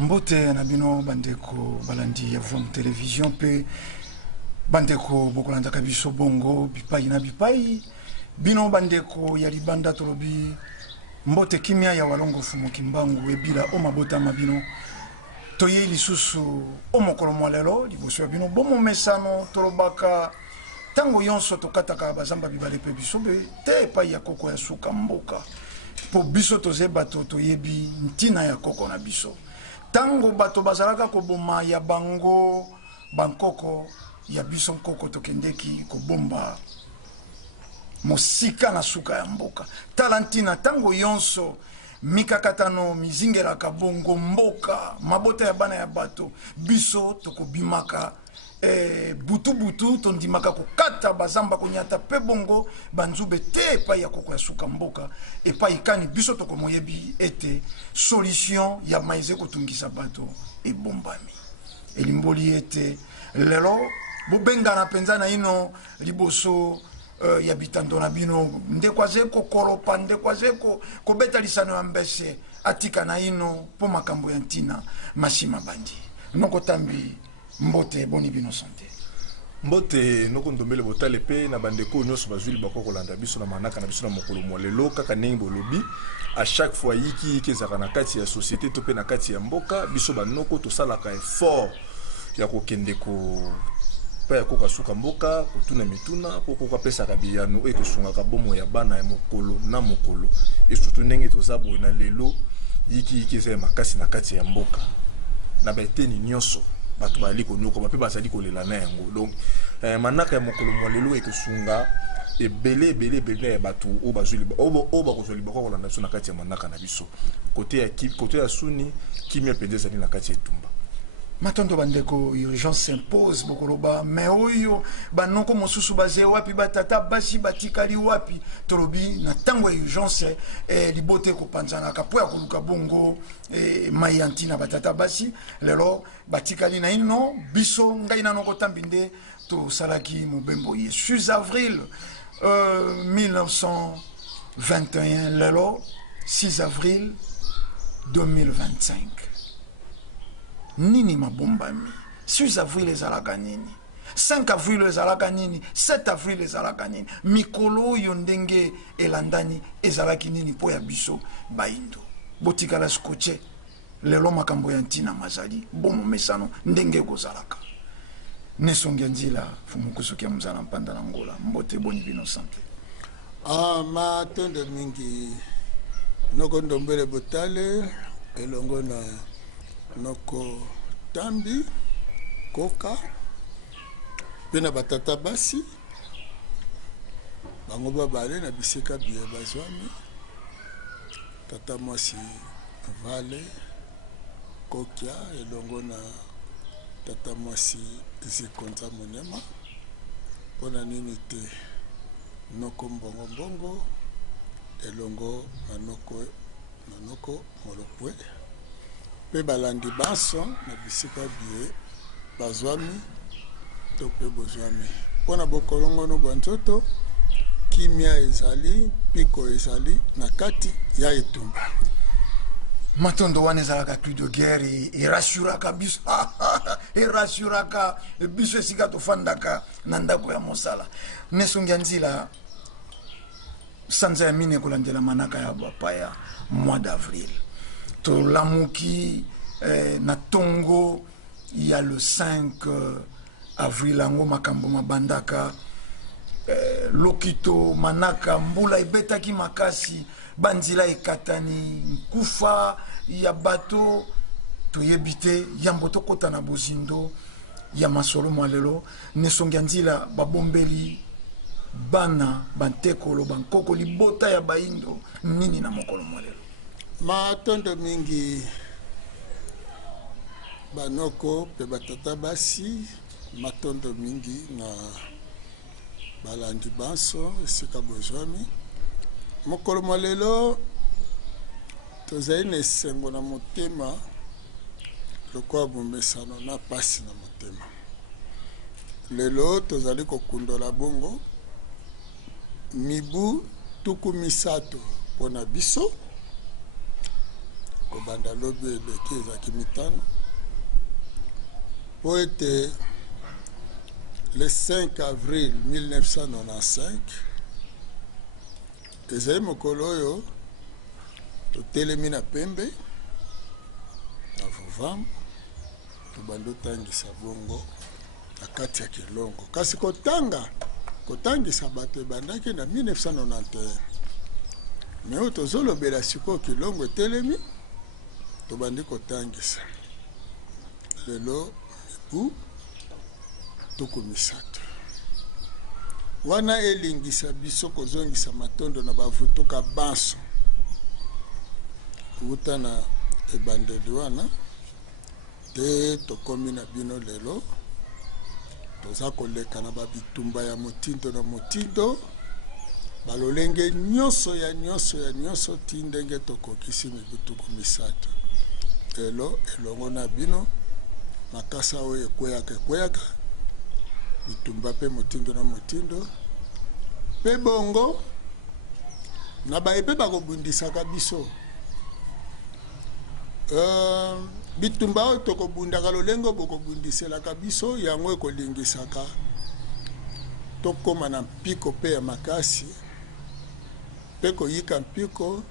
Mbote na bino bandeko balandi ya Vom Television pe bandeko bokolanda kabiso bongo bipai na bipai bino bandeko ya libanda tolobi mbote kimia ya walongo fumo kimbangu ebila o mabota mabino toye lisusu o mokolo mwalelo liboso ya bino bomo mesano tolobaka tango yonso tokataka bazamba bibale pe biso be te epai ya koko ya suka mboka po biso toze bato toyebi ntina ya koko na biso tango bato bazalaka koboma ya bango bankoko ya biso nkoko tokendeki kobomba mosika na suka ya mboka talantina tango yonso mikakatano mizingelaka bongo mboka mabota ya bana ya bato biso tokobimaka butu tondimaka kokata bazamba konyata pe bongo banzube te epai ya koko ya suka mboka epai kani biso tokomoyebi ete solution ya maize kotungisa bato ebombami elimboli ete lelo bobengana penza na ino liboso ya bitando na bino ndekwaze kokolopa ndekwaze kobeta lisano ya mbese atika na ino po makambo ya ntina masima bandi noko tambi mbote boni bino santé mbote noko ndombele botale pe na bandeko nyonso bazwili bako kolanda biso na manaka na biso na mokolo molelo kaka ndenge bolobi à chaque fois yiki ezaka na kati ya société to pe na kati ya mboka biso banoko tosalaka effort ya kokende ko pa ya koka suka mboka kotuna mituna po koka pesa kabiyano e kosunga bomo ya bana ya mokolo na mokolo et surtout ndenge tozabo na lelo yiki ezaya makasi na kati ya mboka na beteni nyonso bato bali konyoko bape bazali kolela na yango donc manaka ya mokolo molelo e kosunga ebele ya bato o bazuli o bakozoli bako kolanda biso na kati ya manaka na biso côté ya suni kimia pendeza ni na kati ya etumba matondo bandeko urgence s'impose bokoloba me oyo banoko mosusu baze wapi batata basi batikali wapi tolobi na tango ya urgence libote kopanzana kapo ya koluka bongo mai antina batata basi lelo batikali na ino biso ngai nanoko tambinde to salaki mobembo ye 6 avril 1921 lelo 6 avril 2025 nini mabombami 6 avril ezalaka nini 5 avril ezalaka nini 7 avril ezalaka nini mikolo oyo ndenge elandani ezalaki nini po ya biso baindo botikala skoche lelo makambo ya ntina mazali bomo mesano ndenge kozalaka nesongia nzila fumukusuki ya mzana mpanda na ngola mbote boni bino santé matondo mingi noko ndombele botale elongo na noko tambi koka pena batata basi bango babale na bisika biye bazwami tata mwasi vale kokia elongo na tata mwasi zikonza monema pona nini te noko mbongo elongo na noko molopwe pe balandi baso na bisika biye bazwami to pe bozwami pona bokolongo no banzoto kimia ezali piko ezali na kati ya etumba matondo wana ezalaka cri de guerre erassuraka biso erassuraka biso esika tofandaka na ndako ya mosala nesongia nzila sanza ya mine kolandela manaka ya bapaya mois d'avril tolamuki na tongo ya le 5 avril ango makambo mabandaka lokito manaka mbula ebetaki makasi banzila ekatani nkufa ya bato toyebi te yambo tokota na bozindo ya masolo mwalelo nesongia nzila babombeli bana bantekolo bankoko libota ya baindo nini na mokolo mwalelo matondo mingi banoko pe batata basi matondo mingi na balandi banso esika bozwami mokolo molelo tozali na esengo na motema lokola bomesano na pasi na motema lelo tozali kokundola bongo mibu tuku misato mpona biso kobanda lobi eleki ezalaki mitano po ete le 5 avril 1995 ezali mokolo oyo totelemi na pembe na Vovambo tobanda otangisa bongo na kati ya Kilongo kasi kotangisa bato ebandaki na 1991 me oyo tozolobela sikoyo Kilongo etelemi tobandi kotangisa lelo mibu tuku misato wana elingisa biso kozongisa matondo na bavutuka banso wuta na ebandeli wana te tokomi na bino lelo toza koleka na babitumba ya motindo na motindo balolenge nyonso ti ndenge tokokisi mibutuku misato lelo elongo na bino makasa oyo ekweyaka bitumba pe motindo na motindo pe bongo na baepe bakobundisaka biso bitumba oyo tokobundaka lolengo bokobundiselaka biso yango ekolingisaka tokóma na mpiko pe ya makasi pe koyika mpiko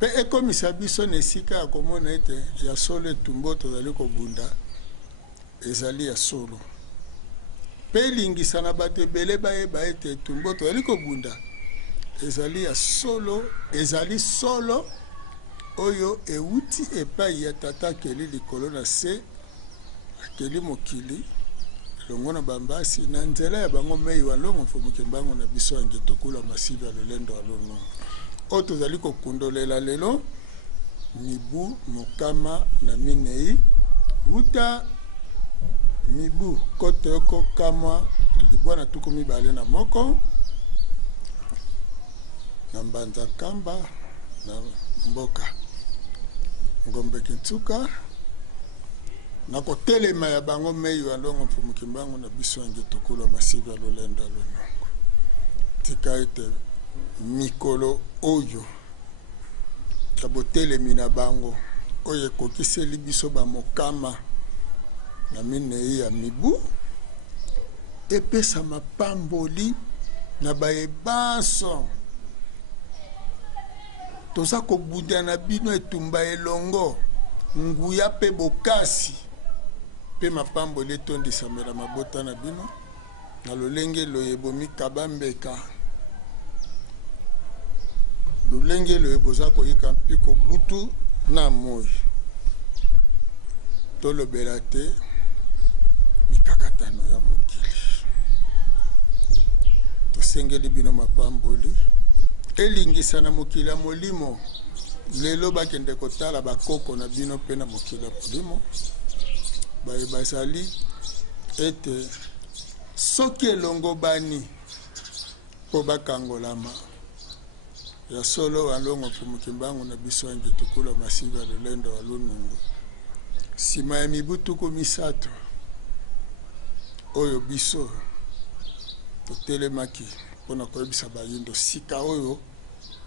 pe ekomisa biso na esika ya komona ete ya solo etumba tozali kobunda ezali ya solo pe elingisa na bato ebele bayeba ete etumba tozali kobunda ezali ya solo ezali solo oyo euti epai ya tata akeli likolo na se akeli mokili longo na bambasi na nzela ya bango mei walongo mfomoke mbango na biso yange tokula masivi ya lolendo alono oyo tozali kokundolela lelo mibu mokama na minei wuta mibu kote oko kamwa libwana tuku mibale na moko na mbanza kamba na mboka ngombe Kintsuka na kotelema ya bango mei walongo mfumuki mbango na biso yange tokula masivi ya lolendo lonongo tika ete mikolo oyo ya botelemi na bango oyo ekokiseli biso bamokama na minei ya mibu epesa mapamboli na bayebanso toza kobunda na bino etumba elongo nguya pe bokasi pe mapamboli etondisamela mabota na bino na lolenge loyebo mikaba mbeka lolenge loyebo za koyika mpiko butu na moi tolobela te mikakatano ya mokili tosengeli bino mapamboli elingisa na mokili ya molimo lelo bakende kotala bakoko na bino pe na mokili ya molimo bazali ete soki elongo bani po bakangolama ya solo walongo pumuki mbangu na biso yange tukula masivi ya lolendo walunungu sima ya mibutuku misato oyo biso totelemaki mpona koyebisa bayindo sika oyo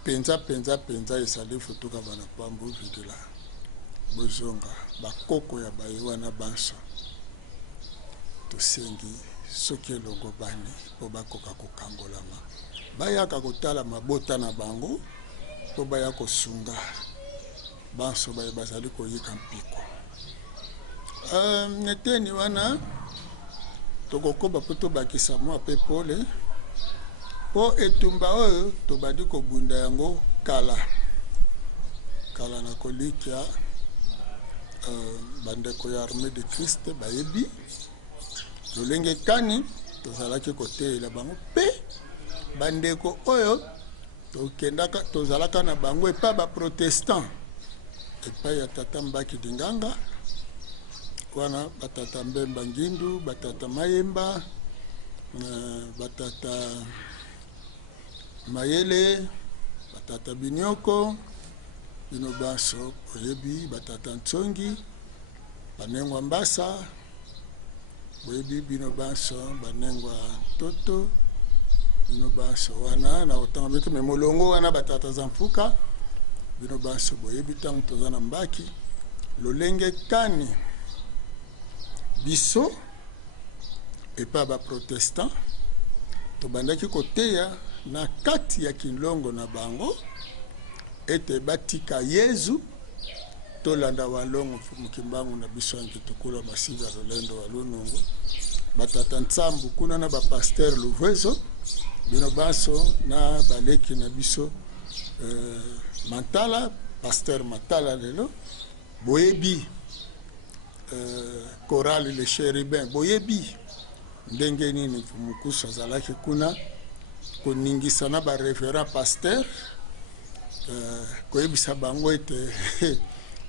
penza ezali futuka bana pambu videla bozonga bakoko ya baye wana banso tosengi soki elongo bani po bakoka kokangolama bayaka kotala mabota na bango po baya kosunga banso baye bazali koyika mpiko neteni wana tokokoba po tobakisa mwa pe pole po etumba oyo tobandi kobunda yango kala na kolikia bandeko ya armée de Christ bayebi lolenge kani tozalaki koteela bango pe bandeko oyo tozalaka na bango epa baprotestant epai ya tata Mbaki Dinganga wana batata Mbemba Ngindu batata Mayemba batata Mayele batata Binyoko bino baso oyebi batata Ntsongi banengwa Mbasa oyebi bino baso banengwa Toto bino baso wana na otanga beto memolongo wana batata Zamfuka bino banso boyebi ntango toza na mbaki lolenge kani biso epa baprotestant tobandaki koteya na kati ya kilongo na bango ete batika Yesu tolanda walongo mukimbangu na biso yanki tukula masiva lolendo walunungu batata nsambu kuna na bapaster Luvezo bino baso na baleki na biso Mantala pasteur Mantala lelo boyebi chorale les chérubins boyebi ndenge nini mfumukusa zalaki kuna koningisa na ba référent pasteur koyebisa bango ete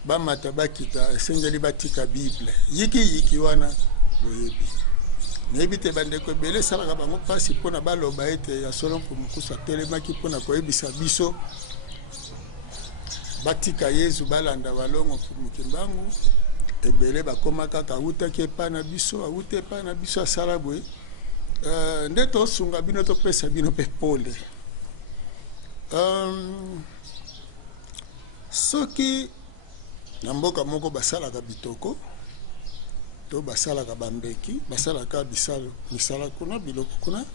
bamata bakita esengeli batika bible yiki wana boyebi neyebi te bandeko ebele esalaka bango mpasi mpona baloba ete ya solo mfumukusa atelemaki mpona koyebisa biso batika Yesu balanda walongo mfumukimbangu ebele bakoma kaka awutaki epa na biso awute epa na biso asala boye nde tosunga bino topesa bino mpe pole soki na mboka moko basalaka bitoko to basalaka bambeki basalaka misala kuna biloko kuna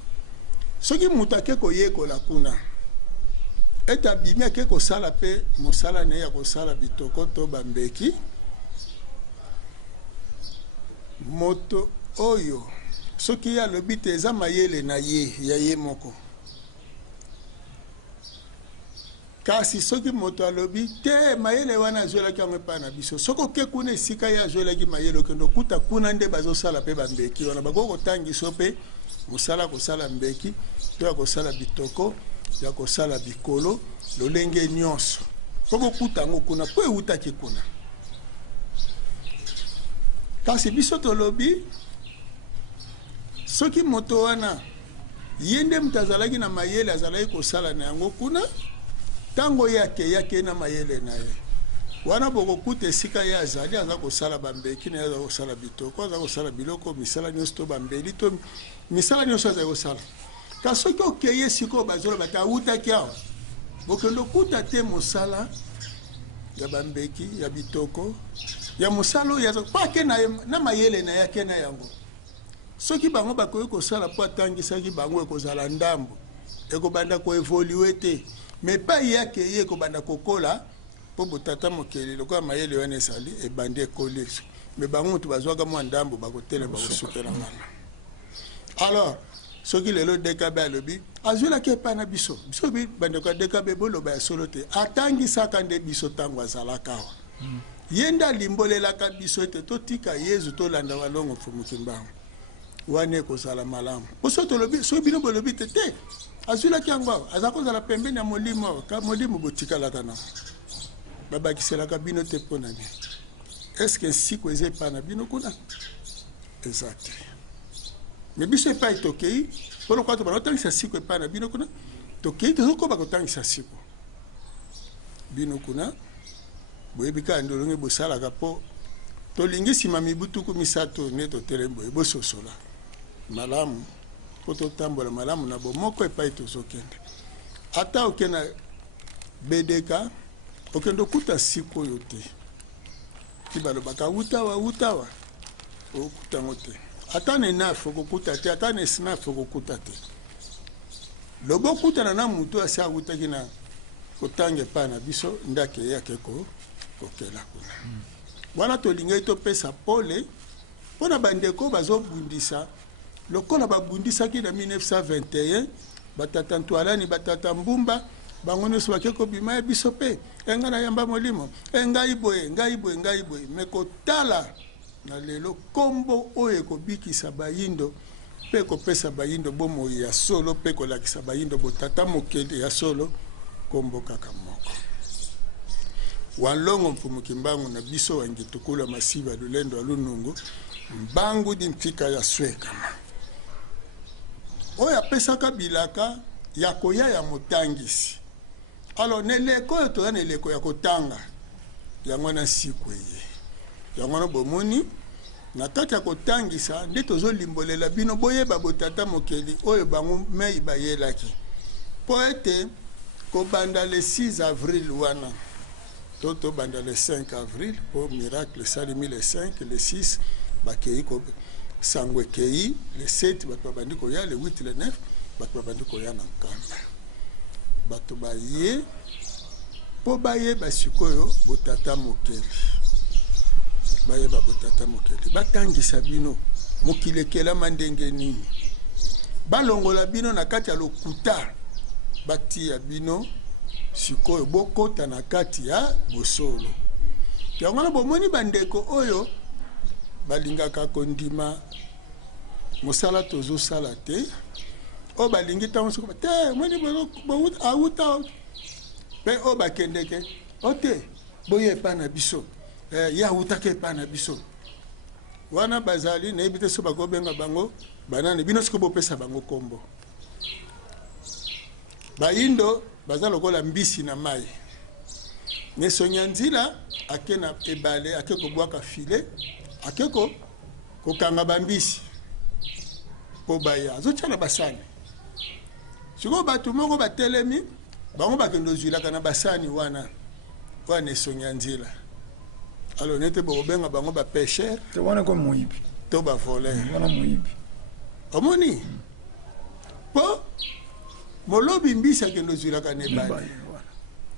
soki mutu ake koyekola kuna ete abimi ake kosala mpe mosala ne ya kosala bitoko to bambeki moto oyo soki alobi te eza mayele na ye ya ye moko kasi soki moto alobi te mayele wana azwelaki yango epai na biso soki oke kuna esika ye azwelaki mayele okende okuta kuna nde bazosala mpe bambeki wana bakoki kotangisa mpe mosala kosala mbeki to ya kosala bitoko ya kosala bikolo lolenge nyonso soki okuta yango kuna mpo eutaki kuna kasi biso tolobi soki moto wana ye nde moto azalaki na mayele azalaki kosala na yango kuna tango yake na mayele na ye wana bokokuta esika ye azali aza kosala bambeki na ye aza kosala bitoko aza kosala biloko misala nyonso to bambeli to misala nyonso aza kosala kasi soki okeye sikoyo bazoloba te awutaki awa bokende okuta te mosala ya bambeki ya bitoko ya mosala oyo aza pake na mayele na ye ake na yango soki bango bakoki kosala mpo atangisaki bango ekozala ndambo ekobanda koevolue te me epai yake ye ekobanda kokola mpo botata mokili lokola mayele wana esali ebandi ekoli me bango motu bazwaka mwa ndambo bakotele bakosukela wana alors soki lelo dekabe alobi azwelaki epai na biso biso bandeko ya dekabe boloba ya solo te atangisaka nde biso ntango azalaka awa ye nde alimbolelaka biso ete totika Yesu tolanda walongo mfumukimbangu wana ekozala malamu poso tolobi soki bino bolobi te te azwilaki yango awa aza kozala pembeni ya molimo awa ka molimo botikalaka na babakiselaka bino te mpo na nini eske nsiko eza epai na bino kuna eza te me biso epai tokei mpona kwa tobana kotangisa siko epai na bino kuna tokei tozokoba kotangisa siko bino kuna boyebi kaka ndolonge bosalaka mpo tolingi nsima mibutuku misato nde totelemi boye bososola malamu mpo totambola malamu na bomoko epai tozokende ata okenda BDK okende okuta siko oyo te ti balobaka wutawa okuta yango te ata na enaf okokuta te ata na esnaf okokuta te lobo okutana na mutu asi awutaki na kotanga epai na biso nde akeye ake kokela kuna wana tolingai topesa pole mpona bandeko bazobundisa lokola babundisaki na 1921 batata ntwalani batata mbumba bango nyonso bake kobima ya biso mpe enga na yamba molimo ngai boye me kotala na lelo kombo oyo ekobikisa bayindo mpe kopesa bayindo bomoi ya solo mpe kolakisa bayindo botata mokili ya solo kombo kaka moko walongo mfumukimbangu na biso wangi tukula masiva lulendo alunungu mbangu di mpika ya swekama oyo apesaka bilaka ya koya ya motangisi alors neleko oyo toza na eleko ya kotanga yango na nsikwe ye yango na bomoni na kati ya kotangisa nde tozolimbolela bino boyeba botata mokeli oyo bango mei bayelaki mpo ete kobanda le 6 avril wana Toto banda le 5 avril, pour miracle, salimi le 5, le 6, bakei ko sangwe kei, le 7, bato bandi koya, le 8, le 9, bato bandi koya na nkamba. Bato baye, po baye basikoyo, botata mokeli. Baye ba botata mokeli. Batangisa bino, mokile kela mandenge nini. Balongola bino na kati ya lokuta, bati ya bino, sikoyo bokota na kati ya bosolo. Yango na bomoni bandeko oyo balingaka kondima mosala tozo sala te o balingi tango siko te moni bo auta pe o bakendeke ote boye pa na biso ya utake pa na biso wana bazali na ebite so bakobenga bango banane bino siko bopesa bango kombo bayindo baza lokola mbisi na mai nesonya nzila ake na ebale ake kobwaka file ake kokanga bambisi po baya azotyala basani siko bato moko batelemi bango bakende ozwilaka na basani wana esonya nzila alo nete bokobenga bango bapesher te wana ko moyibi to bavoler wana moyibi omoni po molobi mbisi akende ozwilaka na ebale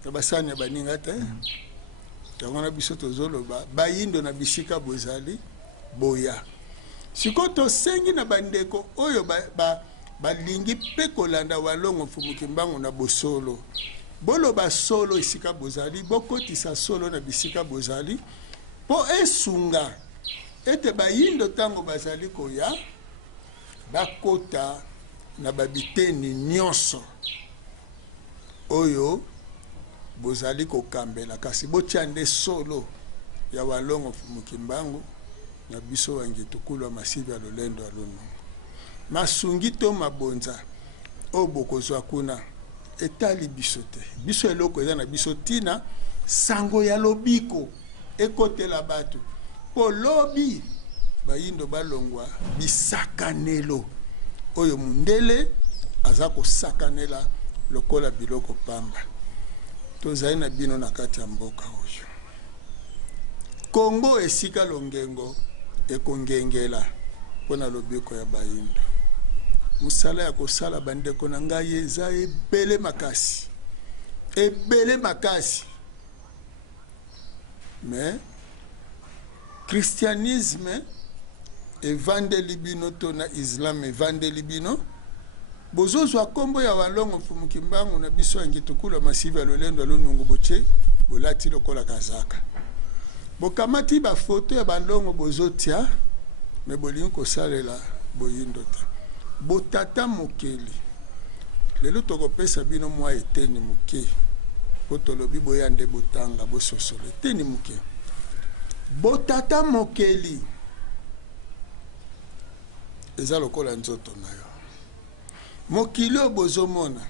na basani ya baninga te yango na biso tozoloba bayindo na bisika bozali boya siko tosengi na bandeko oyo balingi mpe kolanda walongo mfumuki mbango na bosolo boloba solo esika bozali bokotisa solo na bisika bozali po esunga ete bayindo ntango bazali koya bakota na babiteni nyonso oyo bozali kokambela kasi botya nde solo ya walongo mfumuki mbango na biso wangi tukulu masivi ya lolendo ya lonongo masungi to mabonza oyo bokozwa kuna etali biso te biso eloko eza na biso tina sango ya lobiko ekotela bato po lobi bayindo balongwa bisakanelo oyo mundele aza kosakanela lokola biloko pamba tozali na bino na kati ya mboka oyo Kongo esika longengo ekongengela mpona lobiko ya bayindo musala ya kosala bandeko na ngai eza ebele makasi mais christianisme evandeli bino to na islam evandeli bino bozozwa kombo ya walongo mfumuki mbangu na biso yangi tukula masivi ya lolendo ya lunungu boche bolati lokola kazaka bokamati bafoto ya bandongo bozotia me bolingi kosalela boyindo te botata mokeli lelo tokopesa bino mwa eteni moke po tolobi boya nde botanga bososolo eteni moke botata mokeli eza lokola nzoto na yo mokili oyo bozomona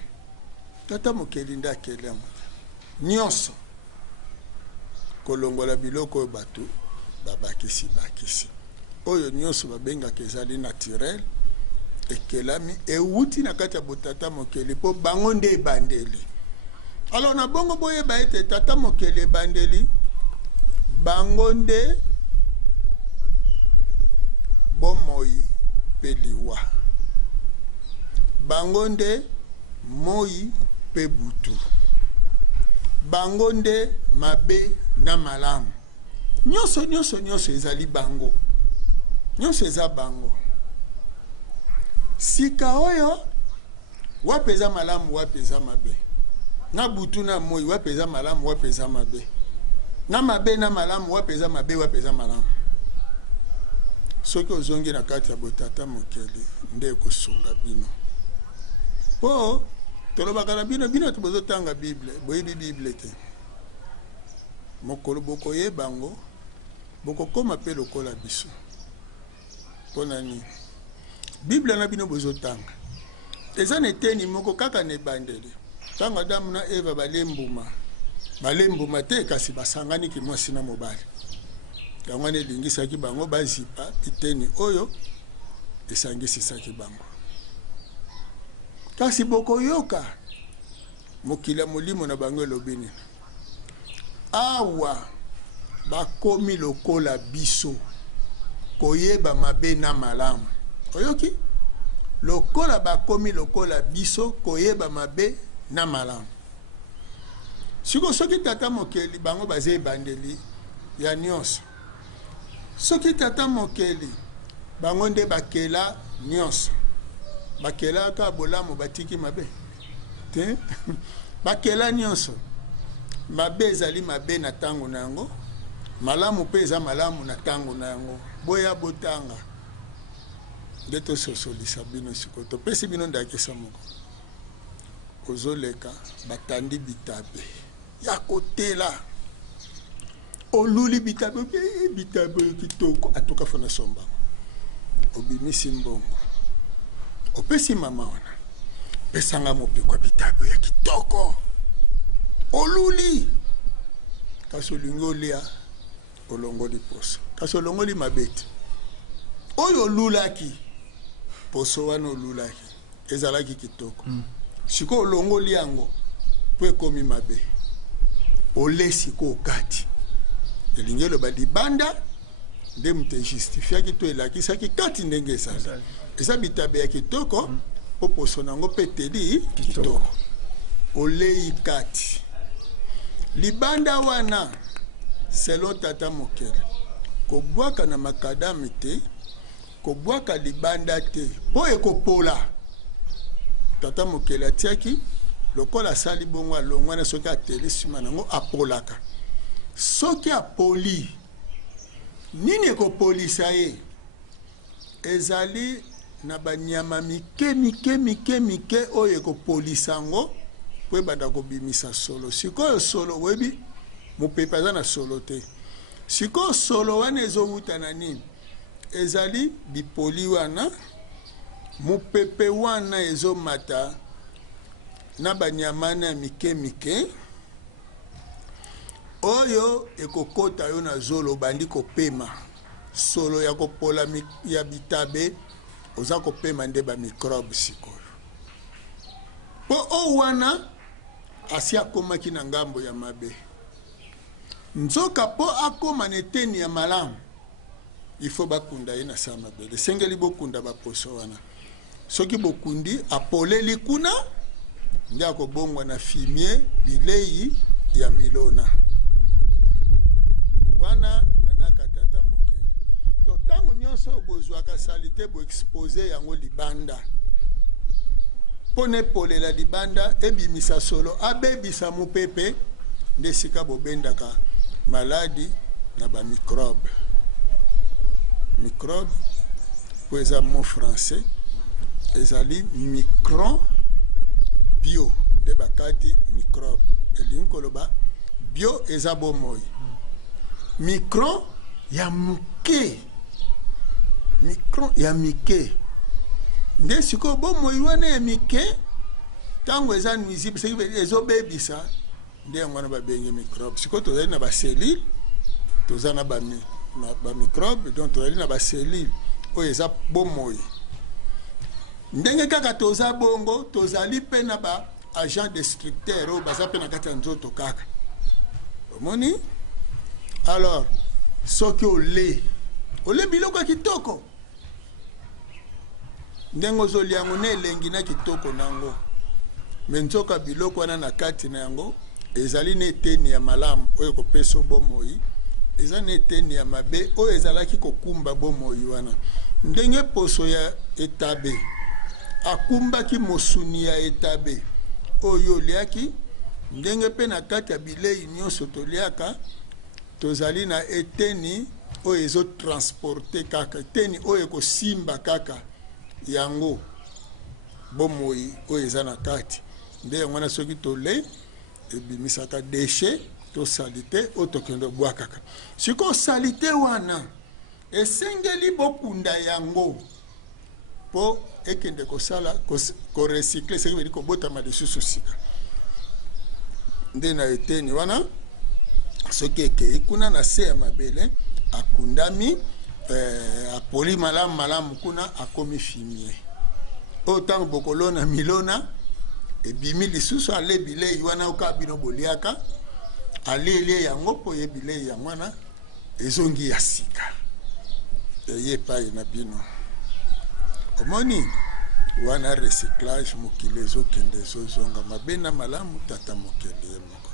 tata mokeli nde akele nyonso kolongola biloko oyo bato babakisi oyo nyonso babengaka ezali naturel ekelami ewuti na kati ya botata mokeli mpo bango nde ebandeli alors na bongo boyeba ete tata mokeli ebandeli bango nde bomoi mpe liwa bango nde moi mpe butu bango nde mabe na malamu nyonso ezali bango nyonso eza bango sika oyo wapi eza malamu wapi eza mabe na butu na moi wapi eza malamu wapi eza mabe na mabe na malamu wapi eza mabe wapi eza malamu soki ozongi na kati ya botata mokeli nde ekosunga bino po tolobaka na bino tobozotanga bible boyebi bible te mokolo bokoyeba ngo bokokoma mpe lokola biso mpo na nini bible na bino bozotanga eza na eteni moko kaka na ebandeli ntango adamu na eva balembuma te kasi basanganiki mwasi na mobali yango wana elingisaki bango bazipa eteni oyo esangisisaki bango kasi bokoyoka mokili ya molimo na bango elobi nini awa bakomi lokola biso koyeba mabe na malamu oyoki lokola bakomi lokola biso koyeba mabe na malamu siko soki tata mokeli bango baze bandeli ya nyonso soki tata mokeli bango nde bakela nyonso bakela ka bolamu batiki mabe te bakela nyonso mabe ezali mabe na tango na yango malamu pe eza malamu na tango na yango boya botanga nde tososolisa bino siko topesi bino ndakisa moko kozoleka batandi bitabe ya kotela oluli bitabe bitabe kitoko atoka fona somba obimisi mbongo opesi mama wana pesanga mopekwa bitabe ya kitoko oluli kasolingi olia olongoli poso kasolongoli mabete oyo olulaki poso wana olulaki ezalaki kitoko siko olongoli yango po ekomi mabe olesi ko okati elingi eloba libanda nde moto ejustifiaki to elakisaki kati ndenge ezali eza bitabe ya kitoko po poso nango mpe teli kitoko olei kati libanda wana selo tata mokele kobwaka na makadame te kobwaka libanda te po ekopola tata mokele atiaki lokola asali bongo alongwana soki ateli nsima nango apolaka soki apoli nini ekopolisa ye ezali na banyama mike mike mike mike oyo ekopolisa yango po ebanda kobimisa solo sikoyo solo webi mopepe aza na solo te sikoyo solo wana ezowuta na nini ezali bipoli wana mopepe wana ezomata na banyamana ya mike mike oyo ekokota yo na zolo bandi kopema solo ya kopola ya bitabe oza kopema nde bamikrobe sikoyo po o wana asi akomaki na ngambo ya mabe nzoka po akoma na eteni ya malamu ifo bakunda ye na sa mabele esengeli bokunda baposo wana soki bokundi apoleli kuna nde akobongwa na fimie bilei ya milona wana manaka tata mokeli to ntango nyonso bozwaka salite boexpose yango libanda mpo na epolela libanda ebimisa solo abebisa mopepe nde sika bobendaka maladi na bamicrobe microbe po eza mot français ezali micron bio nde bakati microbe elingi koloba bio eza bomoi micron ya muke micron ya mike nde sikoyo bomoi wana ya mike ntango eza nuisible seki ezobebisa nde yango wana babengi microbe sikoyo tozali na baselile toza na bamicrobe donc tozali na baselile oyo eza bomoi ndenge kaka toza bongo tozali mpe na baagent destructeur oyo baza mpe na kati ya nzoto kaka omoni alors soki ole biloko ya kitoko ndenge ozolia yango na elengi na kitoko nango me nzoka biloko wana na kati na yango ezali na eteni ya malamu oyo kopesa bomoi eza na eteni ya mabe oyo ezalaki kokumba bomoi wana ndenge poso ya etabe akumbaki mosuni ya etabe oyo oliaki ndenge mpe na kati ya bilei nyonso toliaka tozali na eteni oyo ezotransporte kaka eteni oyo ekosimba kaka yango bomoi oyo eza na kati nde yango wana soki tole ebimisaka deshe to salite oyo tokende obwakaka sikoyo salite wana esengeli bokunda yango po ekende kosala korecycle seki bedi kobotama lisusu sika nde na eteni wana soki ekei kuna na se ya mabele akundami apoli malamu kuna akomi fimie oyo ntango bokolona milona ebimi lisusu ale bilei wana oka bino boliaka alele yango po yebile ya mwana ezongi ya sika ye pai na bino omoni wana recyclage mokili ezokende ezozonga mabe na malamu tata mokili ye moko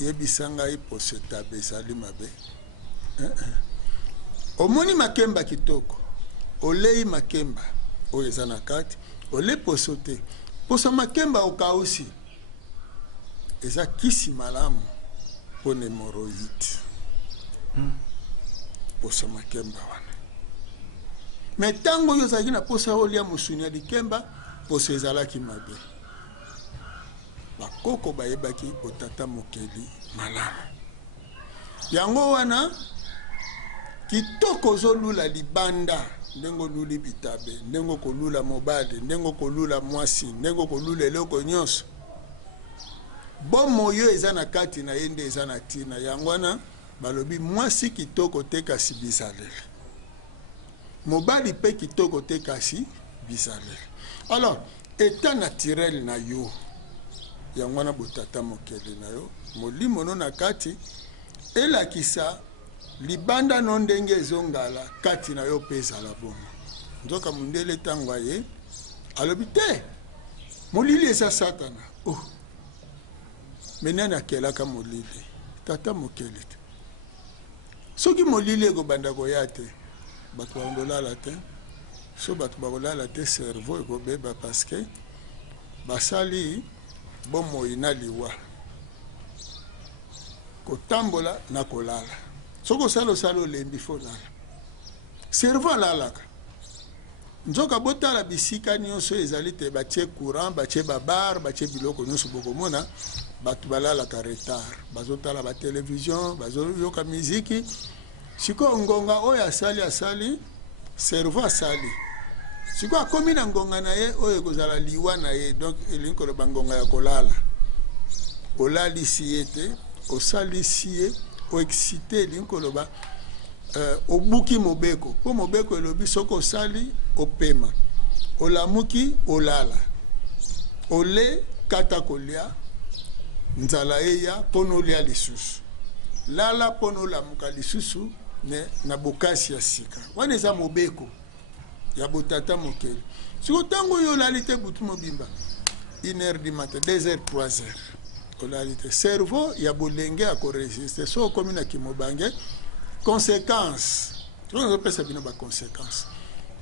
yebisanga iposo etabe ezali mabe omoni makemba kitoko olei makemba oyo eza na kati ole poso te poso makemba okausi eza kisi malamu po hemoroïde poso makemba wana me ntango oyo ozalaki na posa olia mosuni ya likemba poso ezalaki mabe bakoko bayebaki otata mokeli malamu yango wana kitoko ozolula libanda ndenge oluli bitabe ndenge okolula mobali ndenge okolula mwasi ndenge okolula eloko nyonso bomo oyo eza na kati na ye nde eza na ntina yango wana balobi mwasi kitoko te kasi bizaleli mobali mpe kitoko te kasi bizaleli alors état naturel na yo yango wana botata mokeli na yo molimo no na kati elakisa libanda no ndenge ezongala kati na yo mpe ezala bongo nzoka mondele ntango aye alobi te molili eza satana me nani akelaka molili tata mokeli te soki molili ekobanda koya te bato bakolala te so bato bakolala te cerveau ekobeba parceke basali bomoi na liwa kotambola na kolala soki osala olembi fo lala cerveau alalaka nzoka botala bisika nyonso ezali te batie courant batie babar batie biloko nyonso bokomona bato balalaka retard bazotala batelevizio bazoyoka miziki siko ngonga oyo asali cerveau asali siko akomi na ngonga na ye oyo ekozala liwa na ye donc elingi koloba ngonga ya kolala olalisi ye te osalisi ye oexcité elingi koloba obuki mobeko po mobeko elobi soki osali opema olamuki olala ole kata kolia nzala eya mpono olia lisusu lala mpono olamuka lisusu na bokasi ya sika wana eza mobeko ya botata mokeli siko ntango oyo olali te butu mobimba 1h du matin 2h 3h olali te cerveau ya bolenge akoresiste so okomi na kimobange conséquence tozopesa bino baconséquence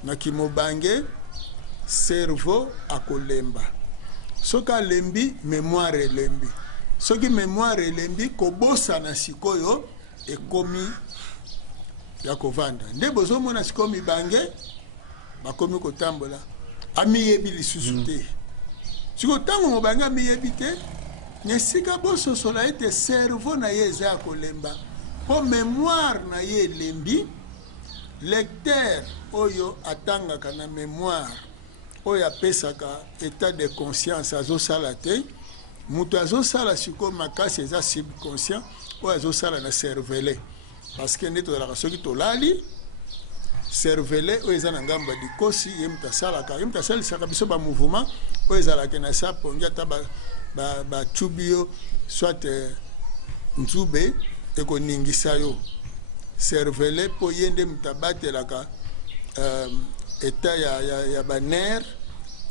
na kimobange cerveau akolemba soki alembi mémoire elembi soki mémoire elembi kobosana sikoyo ekomi ya kovanda nde bozomona sikoyo mibange bakomi kotambola amiyebi lisusu te sikoyo ntango mobange amiyebi te nesika bososola ete cerveau na ye eza ya kolemba po mémoire na ye elembi lecteur oyo atangaka na mémoire oyo apesaka état de conscience azosala te mutu azosala sikoyo makasi eza subconscient oyo azosala na cervelet parce que nde tozalaka soki tolali cervelet oyo eza na ngambo ya likosi ye mutu asalaka ye mutu asalisaka biso bamouvement oyo ezalaka na sa pongi ata bacubi yo soit nzube ekoningisa yo cervelet mpo ye nde mutu abatelaka eta ya banere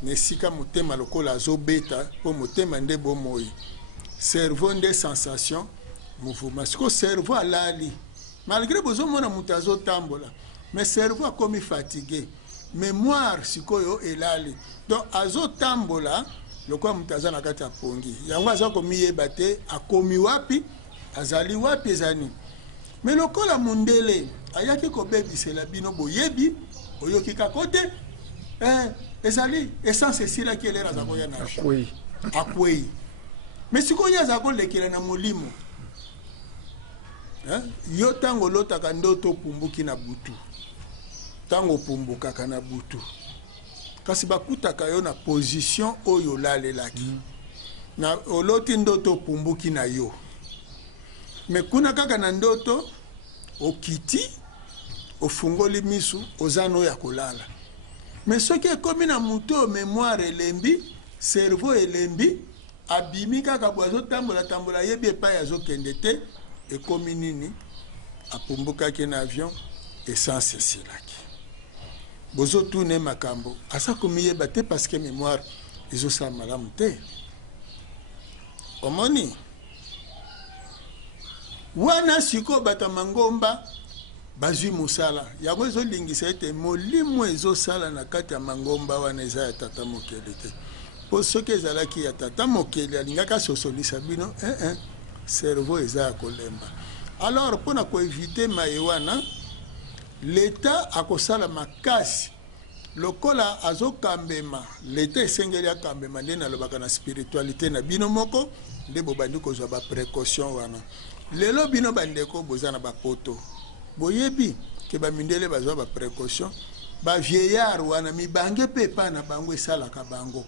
na esika motema lokola azobeta mpo motema nde bomoi cerveau nde sensation mouvement siko cerveau alali malgré bozomona mutu azotambola mais cerveau akomi fatigué mémoire sikoyo elali donc azotambola lokola mutu aza na kati ya pongi yango aza komiyeba te akomi wapi azali wapi ezani mais lokola mundele ayaki kobebisela bino boyebi oyoki kako te ezali essence esilaki elere aza koya na akwei mais sikoyo aza kolekela na molimo yo ntango olotaka ndoto opumbuki na butu ntango opumbukaka na butu kasi bakutaka yo na position oyo olalelaki na oloti ndoto opumbuki na yo me kuna kaka na ndoto okiti ofungoli misu oza no ya kolala me soki ekomi na mutu mémoire elembi cerveau elembi abimi kaka bo azotambola tambola yebi epai azokende te ekomi nini apumbukaki na avion essence esilaki bozotune makambo asa komiyeba te parce que mémoire ezosala malamu te omoni wana siko bato mangomba bazwi mosala yango ezolingisa ete molimo ezosala na kati ya mangomba wana eza ya tata mokele te po soki ezalaki ya tata mokele alingaka sosolisa bino cerveau eza ya kolemba alors mpona koevite maye wana leta akosala makasi lokola azokambema leta esengeli akambema nde nalobaka na spiritualité na bino moko nde bobandi kozwa baprécaution wana lelo bino bandeko boza na bapoto boyebi ke bamindele bazwa baprécaution bavieillard wana mibange mpe epa na bango esalaka bango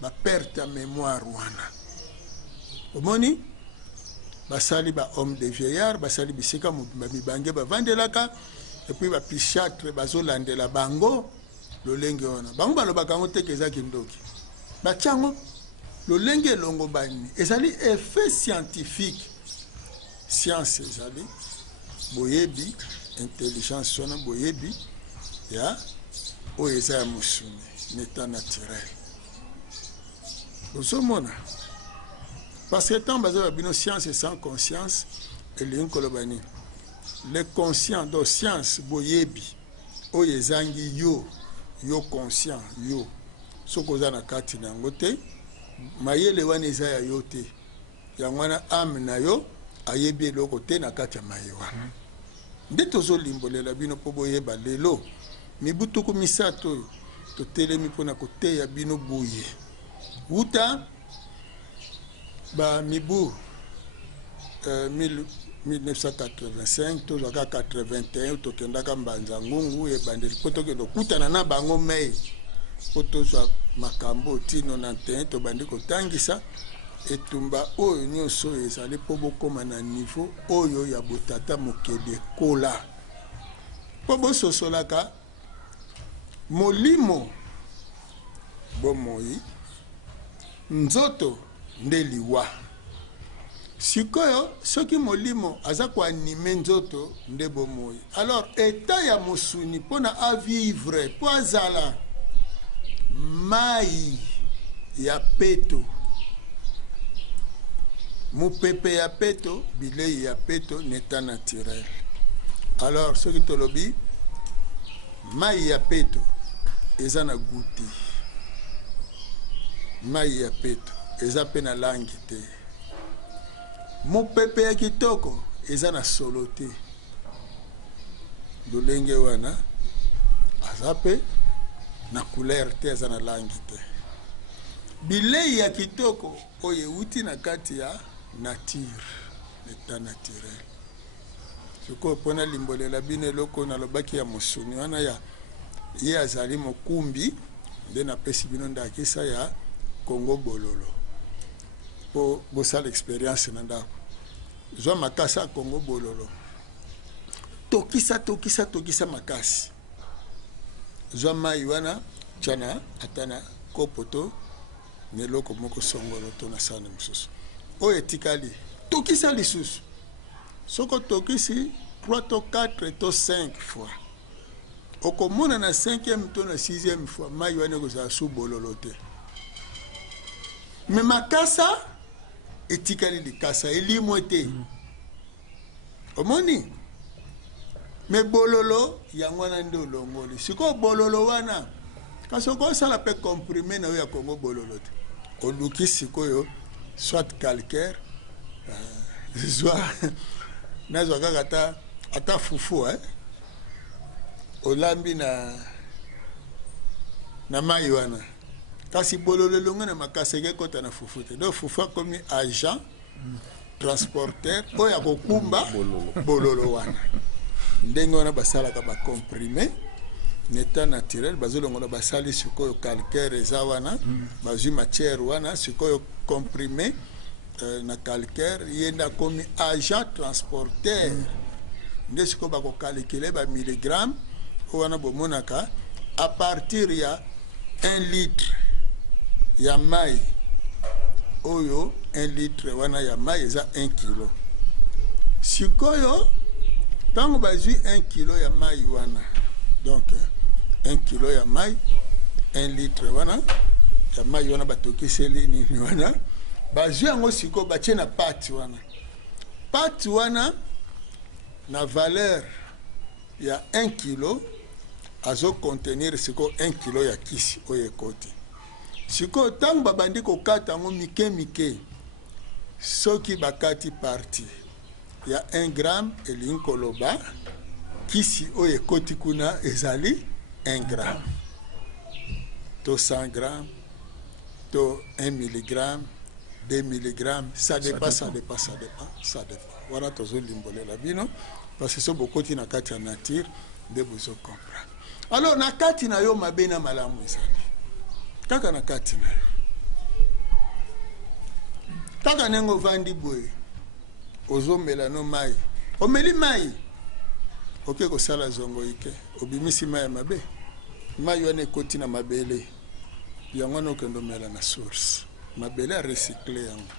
baperte ya mémoire wana omoni basali bahomme de vieillard basali bisika mobimba mibange bavandelaka epuis bapichatre bazolandela bango lolenge wana bango balobaka yango teke ezaki ndoki batiango lolenge elongo bani ezali effet scientifique science ezali boyebi intelligence wana boyebi ya oyo eza ya mosuni neta naturel ozomona parce que tant baza babino science sans conscience elingi koloba nini le conscient do science boyebi oyo ezangi yo conscient yo soki oza na kati na yango te mayele wana eza ya yo te yango wana ame na yo ayebi eloko te na kati ya maye wana nde tozolimbolela bino mpo boyeba lelo mibu tuku misato oyo totelemi mpona koteya bino boye wuta bamibu 1985 tozwaka 81 tokendaka mbanza ngungu ebandeli mpo tokende okutana na bango mei mpo tozwa makambo tino na 91 tobandi kotangisa etumba oyo nyonso oyo ezali mpo bokóma na niveau oyo ya botata mokili ekola mpo bososolaka molimo bomoi nzoto nde liwa sikoyo soki molimo aza koanime nzoto nde bomoi alors eta ya mosuni mpona avivre mpo azala mai ya peto mupepe ya peto bilei ya peto neta naturel alors soki tolobi mai ya peto eza na guti mai ya peto eza pe na langi te mupepe ya kitoko eza na solo te lolenge wana aza pe na couleur te eza na langi te bilei ya kitoko oyo euti na kati ya nature l'état naturel sikoyo mpona limbolela bino eloko nalobaki ya mosuni wana ya ye azali mokumbi nde napesi bino ndakisa ya Congo bololo po bosala expérience na ndako zwa makasi ya Congo bololo tokisa makasi zwa mai wana tiana atana kopoto neloko moko songolo to na sane mosusu oyo etikali tokisa lisusu soko tokisi 3 to 4 to 5 fois okomona na 5e to na 6e fois mai wana kozala su bololo te me makasa etikali likasa elimwe te omoni me bololo yango wana nde olongoli sikoyo bololo wana kasi okosala mpe comprime na oyo ya Congo bololo te oluki sikoyo soit calcaire zwa nazwa kaka ata fufu olambi na mai wana kasi bololo elongo na makasi ekekota na fufu te donc fufu akomi agent transporteur oyo akokumba bololo wana ndenge wana basalaka bacomprime neta naturel bazolongola basali sikoyo calcaire eza wana bazwi matière wana sikoyo comprimé na calcaire ye nde akomi agent transporteur nde sikoyo bakokalikile ba milligramme oyo wana bomonaka a partir ya 1 litre ya mai oyo 1 litre wana ya mai eza 1 kilo. Sikoyo tango bazwi 1 kilo ya mai wana, donc 1 kilo ya mai 1 litre wana ya mai wana batokiseli nini wana bazwi yango sikoyo batie na pati wana. Pati wana na valeur ya 1 kilo azo contenir sikoyo 1 kilo ya kisi oyo ekoti. Sikoyo tango babandi kokata yango mike mike, soki bakati parti ya 1 gramme elingi koloba kisi oyo ekoti kuna ezali 1 gramme to 100 grammes to 1 milligramme 2 milligrammes, ça dépend. Voilà tozo limbolela bino parce que so bokoti na kati ya nature de bozo comprendre. Alors na kati na yo mabe na malamu ezali kaka na kati na yo taka nengo vandi boye ozomela no mai omeli mai oke kosala zongo ike obimisi mai ya mabe mai wana ekoti na mabele yango wana okende omela na source mabele a recycler yango.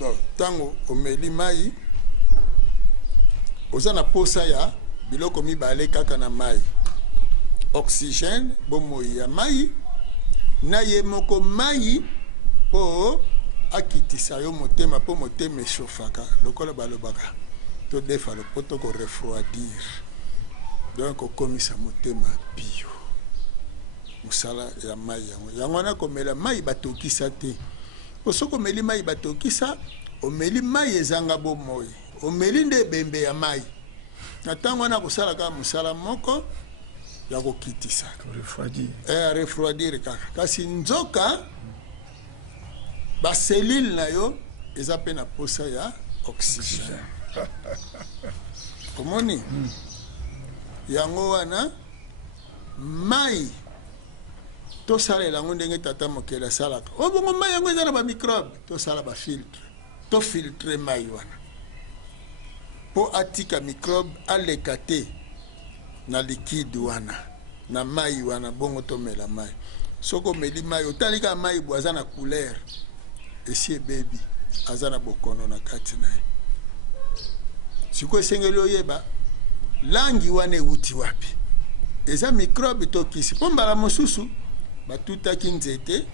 Donc tango omeli mai oza na posa ya biloko mibale kaka na mai, oxygène bomoi ya mai na ye moko mai po akitisa yo motema po motema eshofaka lokola balobaka to defa le poto ko refroidir, donc okomisa motema bio musala ya mai yango na komela mai batokisa te. Osoko meli mai batokisa omeli mai ezanga bomoi omeli nde bembe ya mai na tango na kosala ka musala moko ya kokitisa refroidir kaka kasi nzoka ba cellule na yo eza pe na posa ya oxygène. Komoni yango wana mai to sala elango ndenge tata mokela salaka obongo mai yango eza na ba microbe to sala ba filtre to filtre mai wana po atika microbe aleka te na liquide wana na mai wana bongo to mela mai soko meli mai otalika mai bo aza na couleur esi baby aza na bokono na kati na ye siko esengeli oyeba langi wana euti wapi eza microbe to kisi po mbala mosusu batutaki nzete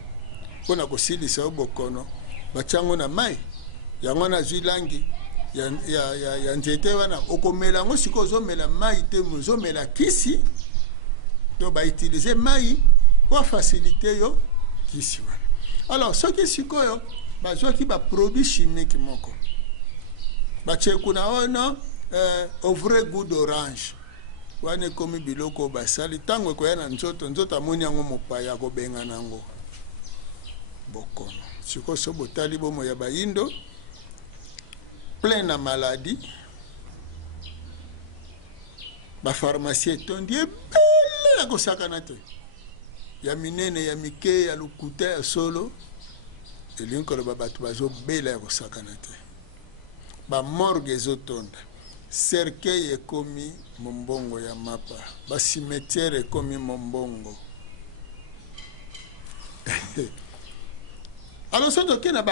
mpona kosilisa yo bokono batiango na mai yango nazwi langi ya nzete wana okomela yango siko ozomela mai te ozomela kisi to bautilize mai po facilite yo kisi wana. Alors soki sikoyo bazwaki baproduit chimique moko batie kuna ono au vrai goût d'orange wane komi biloko basali tango ekoya na nzoto amoni yango mopaya akobenga nango bokono. Siko so botali bomo ya bayindo plein na maladie bapharmacie etondi ebele ya kosakana te ya minene ya mike ya lukuta ya solo elingi koloba bato bazobela ya kosakana te bamorgue ezotonda cercueil ekomi mombongo ya mapa basimetiere ekomi mombongo. Alors soki toke na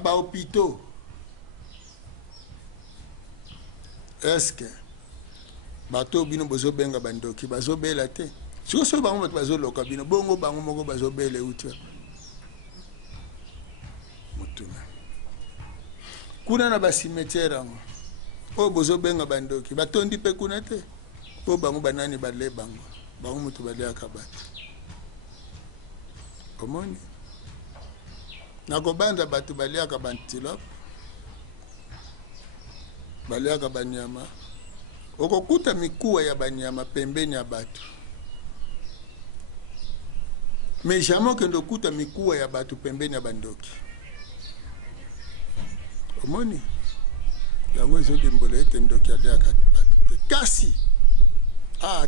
bahôpitaux eske bato bino bozobenga bandoki bazobela te siko so bango bato bazoloka bino bongo bango moko bazobela euti motuna kuna na basimetiere yango oyo bozobenga bandoki batondi mpe kuna te po bango banani bale bango moto baleaka bato omoni nakobanda bato baleaka bantilope baleaka banyama okokuta mikuwa ya banyama pembeni ya bato mais jamais okende okuta mikuwa ya bato pembeni ya bandoki omoni yango ezodimbola ete ndoki aliaka bato te kasi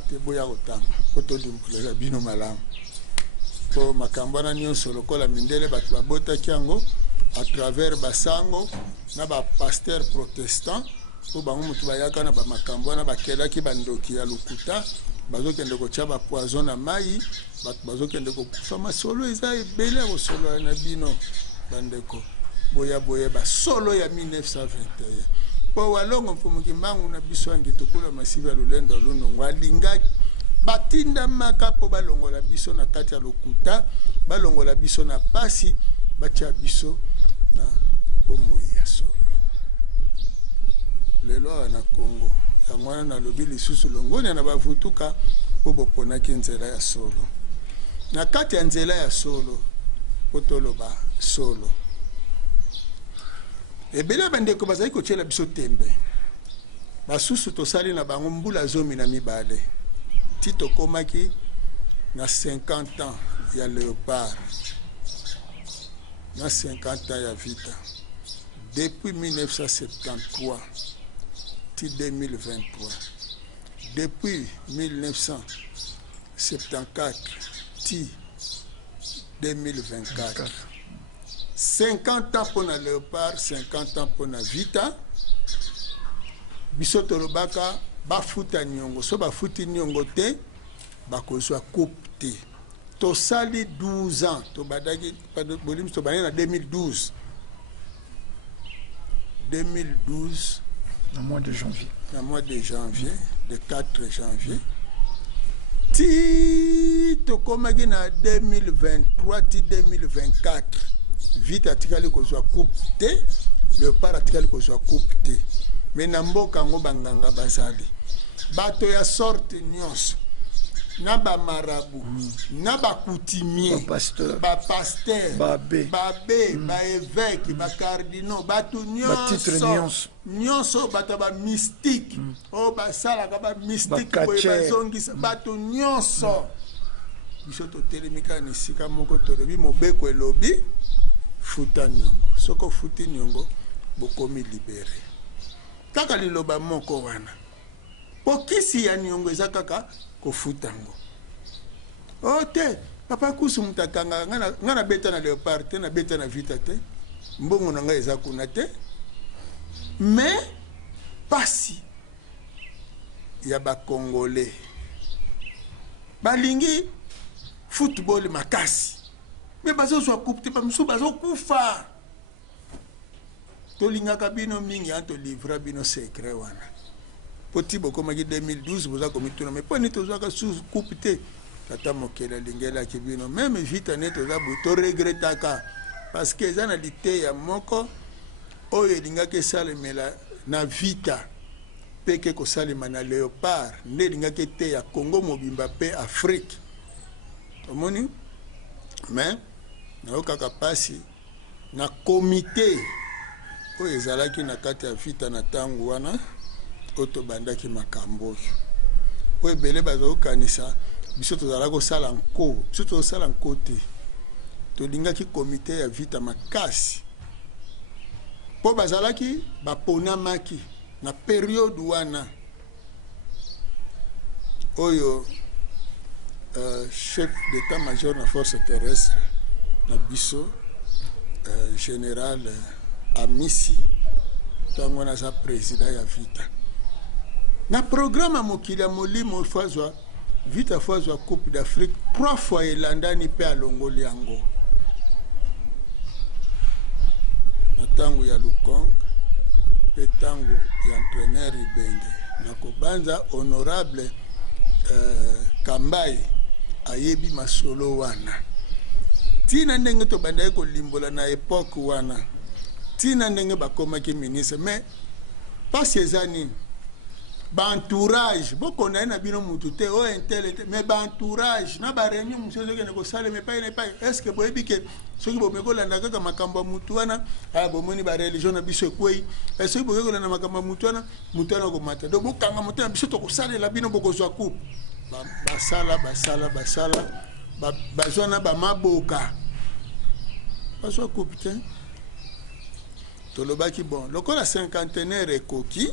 te boya kotanga po tolimbolela bino malamu po makambo wana nyonso lokola mindele bato babotaki yango à travers basango na bapaster protestant po bango mutu bayaka na bamakambo wana bakelaki bandoki ya lokuta bazokende kotia bapoison na mai bato bazokende kokufa masolo eza ebele ya kosolola na bino bandeko boya basolo ya 1921 po walongo mfumuki mbangu na biso yangi tokula masibi ya lulendo lunongo alingaki batinda maka po balongola biso na kati ya lokuta balongola biso na pasi batia biso na bomoi ya solo lelo na Congo yango wana nalobi lisusu longoni na bavutuka po boponaki nzela ya solo na kati ya nzela ya solo po toloba solo ebele bandeko bazali kotiela biso tembe basusu tosali na bango mbula zomi na mibale ti tokomaki na 50 ans ya Léopard na 50 ans ya Vita depuis 1973 ti 2023 depuis 1974 ti 2024 50 ans pour la Léopard 50 ans pour la Vita biso tolobaka bafuta nyongo so bafuti nyongo te bakozwa coupe te tosali 12 ans tobadaki bolim to bana na 2012 le mois de janvier le 4 janvier ti tokomaki na 2023 ti 2024 Vite atikali kozwa coupe te Léopard atikali kozwa coupe te mais na mboka ngo banganga basali bato ya sorte nyonso na ba marabu na ba coutumier ba pasteur ba évêque ba cardinaux bato nyonso bato ba mystique o basala ka ba mystique boye bazongisa bato nyonso biso to telemika ni sika moko tolobi mobeko elobi futa nyongo soko futi nyongo bokomi libéré kaka liloba moko wana pokisi ya nyongo eza kaka kofutango ote papa kusu mutakanga ngana beta na Léopard te na beta na Vita te mbongo nanga eza kuna te mais pasi ya ba congolais balingi football makasi mais bazo so coupe te pa musu bazo kufa tolingaka bino mingi anto livra bino secret wana poti bokomaki 2012 boza komituna mais poni tozwaka sous coupe te tata mokela lingela kibino même Vita ne toza buto regretaka parce que eza na lite ya moko oyo elingaki salemela na Vita peke kosalema na Léopard nde elingaki te ya Congo mobimba pe Afrique omoni mais naokaka pasi na comité oyo ezalaki na kati ya Vita na tango wana oto bandaki makambo oyo ebele bazokanisa biso tozala kosala nko biso tozosala nko te tolingaki komite ya Vita makasi po bazalaki baponamaki na periode wana oyo chef d'état-major na force terrestre na biso général Amisi tango na sa président ya Vita na programme ya mokili ya molimo fazwa Vita fazwa coupe d'Afrique 3 fois elandani pe alongoli yango na tango ya Lukong pe tango ya entraîneur Ibenge na kobanza honorable Kambai ayebi masolo wana tina ndenge to bandaye ko limbola na époque wana tina ndenge bakomaki ministre mais pas ezani ba entourage boko na bino mutu te o intelligent mais ba entourage na ba réunion musozo ke ko sale mais pas est-ce que boyebi ke soki bomeko landa kaka makambo mutu wana bomoni ba religion na biso kwei est-ce que boyeko landa makambo mutu wana ko mata do bokanga mutu na biso to ko sale la bino boko zwa coupe basala bazona ba maboka baswa coupe te tolobaki bon lokola cinquantenaire ekoki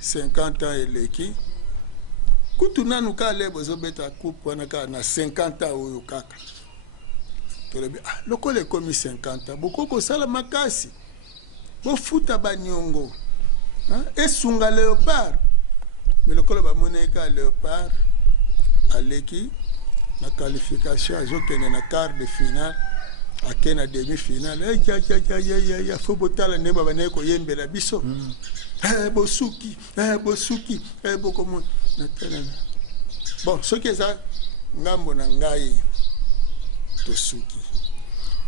50 ans eleki kutu nanu ka lebo zobeta coupe wana ka na 50 ans oyo kaka tolobi lokola ekomi 50 ans bokoko sala makasi bofuta banyongo esunga léopard mais lokola bamoneka léopard aleki na qualification azokende na quart de finale ake na demi finale ya fo botala nde babanaye koyembela biso bosuki bokomo bon soki eza ngambo na ngai tosuki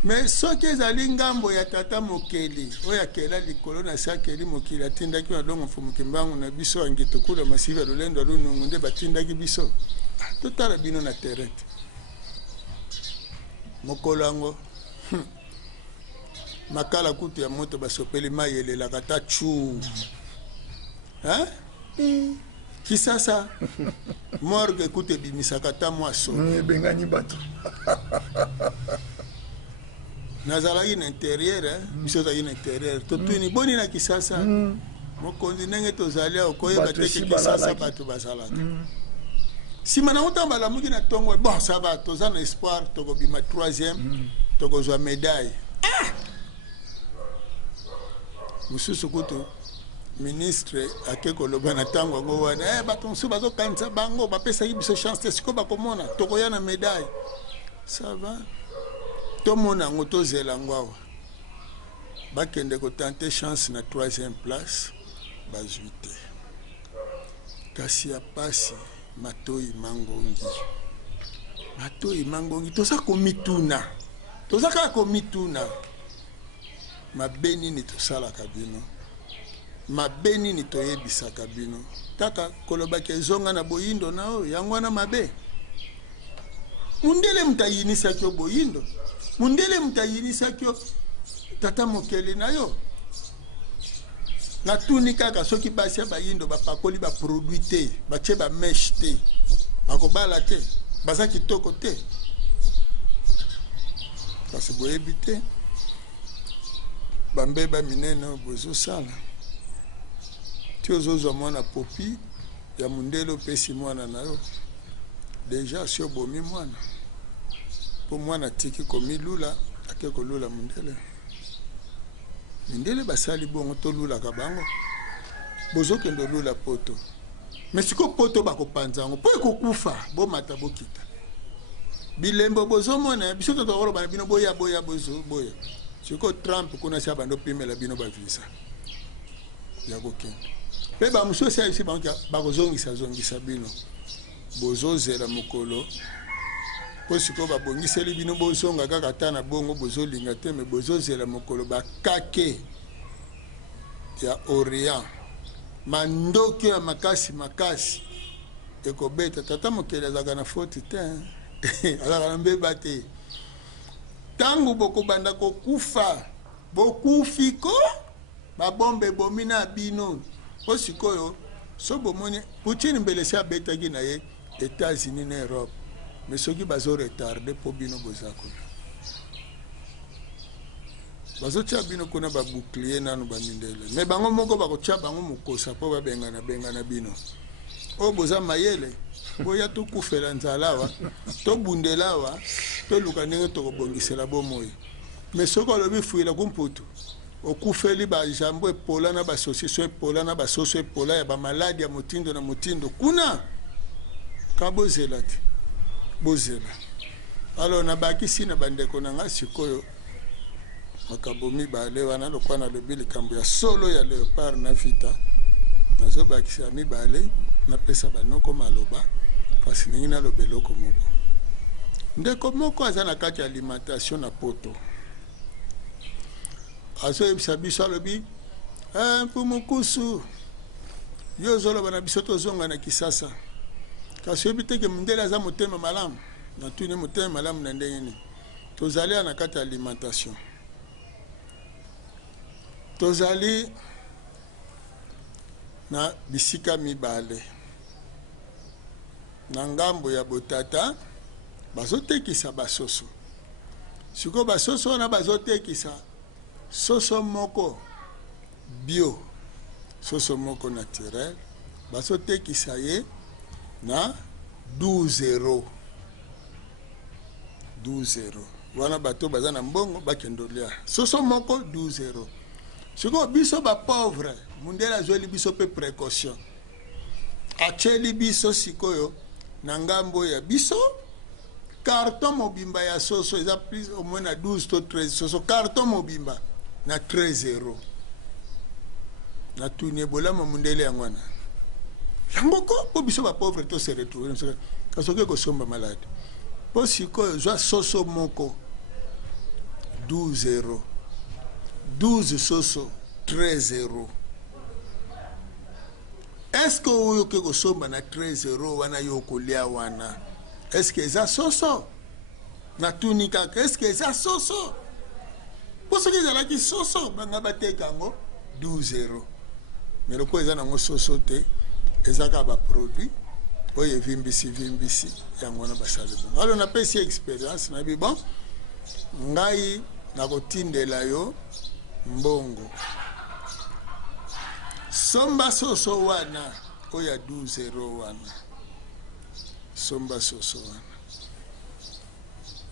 mais soki ezali ngambo ya tata mokeli oyo akela likolo na se akeli mokili atindaki madongo mfumuki mbangu na biso ange tokula masivi ya lolendo alunungu nde batindaki biso totala bino na terrain mokolo yango makala kutu ya moto basopeli mai elelaka ta chu kisasa morgue kutu ebimisaka ta mwaso ebengani bato nazalaki na intérieur biso tozalaki na intérieur totuni boni na kisasa mokonzi ndenge tozali awa koyeba teke kisasa bato bazalaka nsima nango ntango balamuki na ntongo bon ça va toza na espoir tokobima 3e tokozwa médaille mosusu kutu ministre ake koloba na ntango yango wana bato mosusu bazokanisa bango bapesaki biso chance te sikoyo bakomona tokoya na médaille ça va tomona yango tozela yango awa bakende kotante chance na 3e place bazwi te kasi ya pasi matoi mangongi toza komituna toza kaka komituna mabe nini tosalaka bino mabe nini toyebisaka bino taka kolobaki ezonga na boyindo na oyo yango wana mabe mundele mutayinisaki yo boyindo mundele mutayinisaki yo tata mokeli na yo natuni kaka soki basi ya bayindo bapakoli baproduit te batie bameshe te bakobala te baza kitoko te kasi boyebi te bambeba minene oyo bozosala ti ozozwa mwana popi ya mundele opesi mwana na yo deja si obomi mwana mpo mwana tiki komilula ake kolula mundele mindele basali bongo tolulaka bango bozokende olula poto mais siko poto bakopanza yango mpo ekokufa bomata bokita bilembo bozomona biso totokoloba na bino boya siko Trump kuna si abando pimela bino bavisa ya kokende mpe bamosusu ayebisi bango bakozongisa bino bozozela mokolo mpo sikoyo babongiseli bino bozonga kaka ta na bongo bozolinga te me bozozela mokolo bakake ya orient mandoki ya makasi ekobeta tata mokeli azalaka na foti te azalaka na mbeba te ntango bokobanda kokufa bokufiko babombe ebomi na bino mpo sikoyo so bomoni Poutine mbele si abetaki na ye États-Unis na Europe mais soki bazo retarde po bino boza kuna bazotia bino kuna babouclier nanu bamindele mais bango moko bakotia bango mokosa po babengana bino oyo boza mayele boya tokufela nzala awa tobundela awa toluka ndenge tokobongisela bomoi mais soki olobi fuila kumputu okufeli bajambo epola na basosiso epola na basoso epola ya bamaladi ya motindo na motindo kuna kabozela te bozela alors nabakisi na bandeko na nga sikoyo makambo mibale wana lokwa na lobi likambo ya solo ya léopard na vita nazobakisa mibale napesa banoko maloba kasi ningi naloba eloko moko ndeko moko aza na kati ya alimentation na poto azoyebisa biso alobi mpo mokusu yo ozoloba na biso tozonga na kisasa kasi oyebi teke mondele aza motema malamu natuni motema malamu na ndenge nini tozali na kati ya alimentation tozali na bisika mibale na ngambo ya botata bazotekisa basoso sikoyo basoso wana bazotekisa soso moko bio soso moko naturel bazotekisa ye na 12 euros wana bato baza na mbongo bakendolia soso moko 12 euros sikoyo biso bapauvre mundele azweli biso pe précaution acheli biso sikoyo na ngambo ya biso carton mobimba ya soso eza plus au moins na 12 to 13 soso carton mobimba na 13 na tuni bolama mundele yango wana yango ko po biso ba pauvre to se retrouver kasoke ko somba malade po sikoyo zwa soso moko 12 soso 13 est-ce que oyo ke ko somba na 13 wana yo kolia wana est-ce que eza soso na tuni kaka est-ce que eza soso po soki ezalaki soso banga bateka yango 12 mais loko eza nango soso te ezaka ba produit oyo vimbisi yango na basale bon alors na pesi expérience na bi bon ngai na kotindela yo mbongo somba soso wana oya 12 wana somba soso wana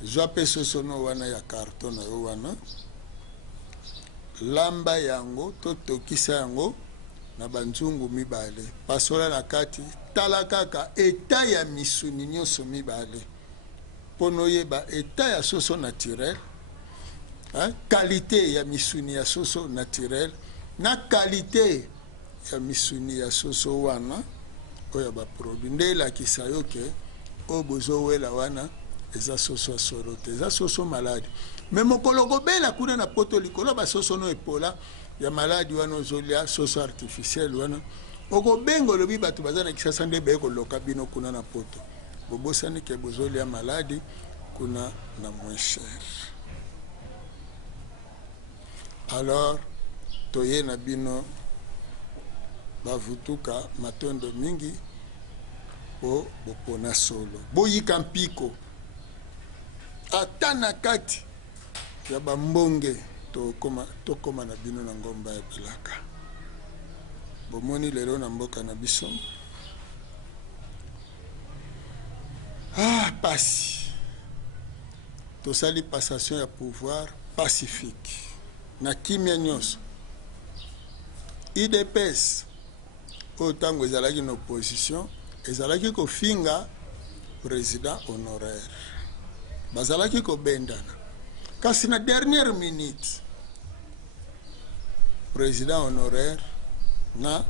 zwa pe soso no wana ya carton na yo wana lamba yango to tokisa yango na banzungu mibale pasola na kati tala kaka eta ya misuni nyonso mibale pono yeba eta ya soso naturel qualité ya misuni ya soso naturel na qualité ya misuni ya soso wana oya ba produit ndela kisayo ke obozo wela wana eza soso asoro te eza soso maladi mais mokolo kobela kuna na poto likolo ba soso no epola ya maladi wana ozolia soso artificiel wana okobengo lobi bato baza na kisasa nde bekoloka bino kuna na poto bobosani ke bozolia maladi kuna na moins cher alors toye na bino bavutuka matondo mingi po bopona solo boyika mpiko ata na kati ya bambonge tokoma na bino na ngomba ya bilaka bomoni lelo na mboka na biso pasi tosali passation ya pouvoir pacifique na kimia nyonso IDPS oyo ntango ezalaki na opposition ezalaki kofinga président honoraire bazalaki kobendana kasi na dernière minute président honoraire na